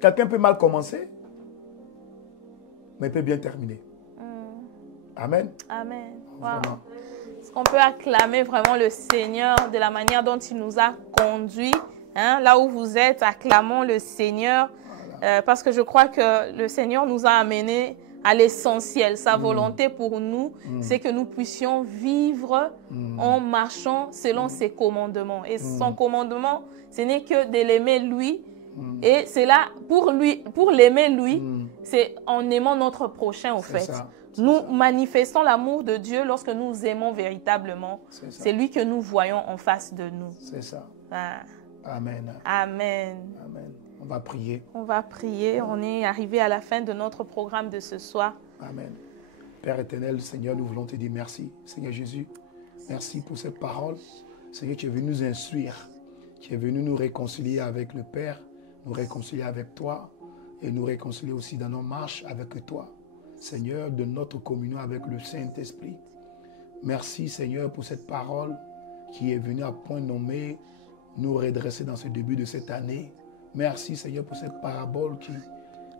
Quelqu'un peut mal commencer, mais il peut bien terminer. Amen. Amen. Wow. Vraiment. Est-ce qu'on peut acclamer vraiment le Seigneur de la manière dont il nous a conduits? Hein, là où vous êtes, acclamons le Seigneur. Voilà. Parce que je crois que le Seigneur nous a amenés à l'essentiel. Sa volonté pour nous, c'est que nous puissions vivre en marchant selon ses commandements. Et son commandement, ce n'est que de l'aimer lui. Et c'est là, pour l'aimer lui, c'est en aimant notre prochain au fait. Nous manifestons l'amour de Dieu lorsque nous aimons véritablement. C'est lui que nous voyons en face de nous. C'est ça. Ah. Amen. Amen. Amen. On va prier. On va prier. On est arrivé à la fin de notre programme de ce soir. Amen. Père éternel, Seigneur, nous voulons te dire merci. Seigneur Jésus, merci pour cette parole. Seigneur, tu es venu nous instruire. Tu es venu nous réconcilier avec le Père, nous réconcilier avec toi et nous réconcilier aussi dans nos marches avec toi. Seigneur, de notre communion avec le Saint-Esprit. Merci, Seigneur, pour cette parole qui est venue à point nommé nous redresser dans ce début de cette année. Merci, Seigneur, pour cette parabole qui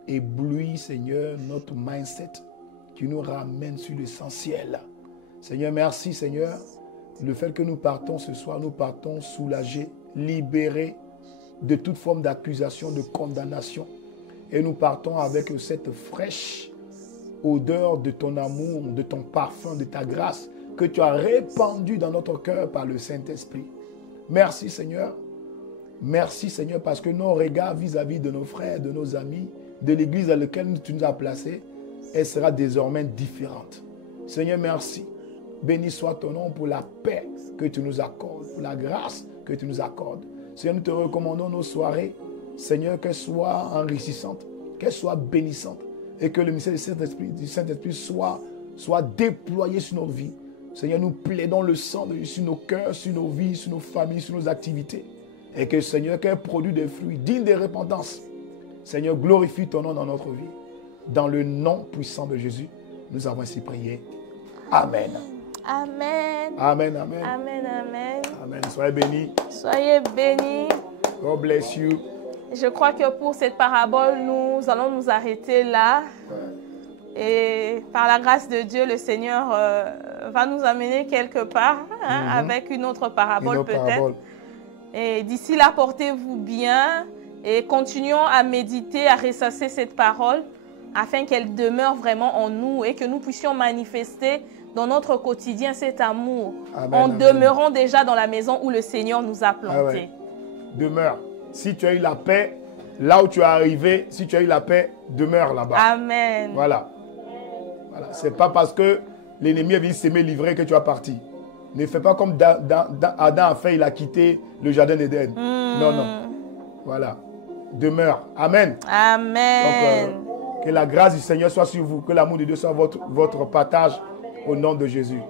éblouit, Seigneur, notre mindset, qui nous ramène sur l'essentiel. Seigneur, merci, Seigneur, le fait que nous partons ce soir, nous partons soulagés, libérés de toute forme d'accusation, de condamnation. Et nous partons avec cette fraîche odeur de ton amour, de ton parfum, de ta grâce que tu as répandue dans notre cœur par le Saint-Esprit. Merci Seigneur. Merci Seigneur parce que nos regards vis-à-vis de nos frères, de nos amis, de l'église dans laquelle tu nous as placés, elle sera désormais différente. Seigneur, merci. Béni soit ton nom pour la paix que tu nous accordes, pour la grâce que tu nous accordes. Seigneur, nous te recommandons nos soirées. Seigneur, qu'elles soient enrichissantes, qu'elles soient bénissantes et que le mystère du Saint-Esprit soit déployé sur nos vies. Seigneur, nous plaidons le sang sur nos cœurs, sur nos vies, sur nos familles, sur nos activités. Et que Seigneur, qu'elle produise des fruits dignes de repentance. Seigneur, glorifie ton nom dans notre vie. Dans le nom puissant de Jésus, nous avons ainsi prié. Amen. Amen. Amen, amen. Amen, amen. Amen. Soyez bénis. Soyez bénis. God bless you. Je crois que pour cette parabole, nous allons nous arrêter là. Et par la grâce de Dieu, le Seigneur va nous amener quelque part avec une autre parabole peut-être. Et d'ici là, portez-vous bien et continuons à méditer, à ressasser cette parole afin qu'elle demeure vraiment en nous et que nous puissions manifester dans notre quotidien cet amour en demeurant déjà dans la maison où le Seigneur nous a plantés. Ah ouais. Demeure. Si tu as eu la paix, là où tu es arrivé, si tu as eu la paix, demeure là-bas. Amen. Voilà. Voilà. Ce n'est pas parce que l'ennemi est venu s'aimer livré que tu as parti. Ne fais pas comme Adam a fait, il a quitté le jardin d'Éden. Non, non. Voilà. Demeure. Amen. Amen. Donc, que la grâce du Seigneur soit sur vous, que l'amour de Dieu soit votre partage au nom de Jésus.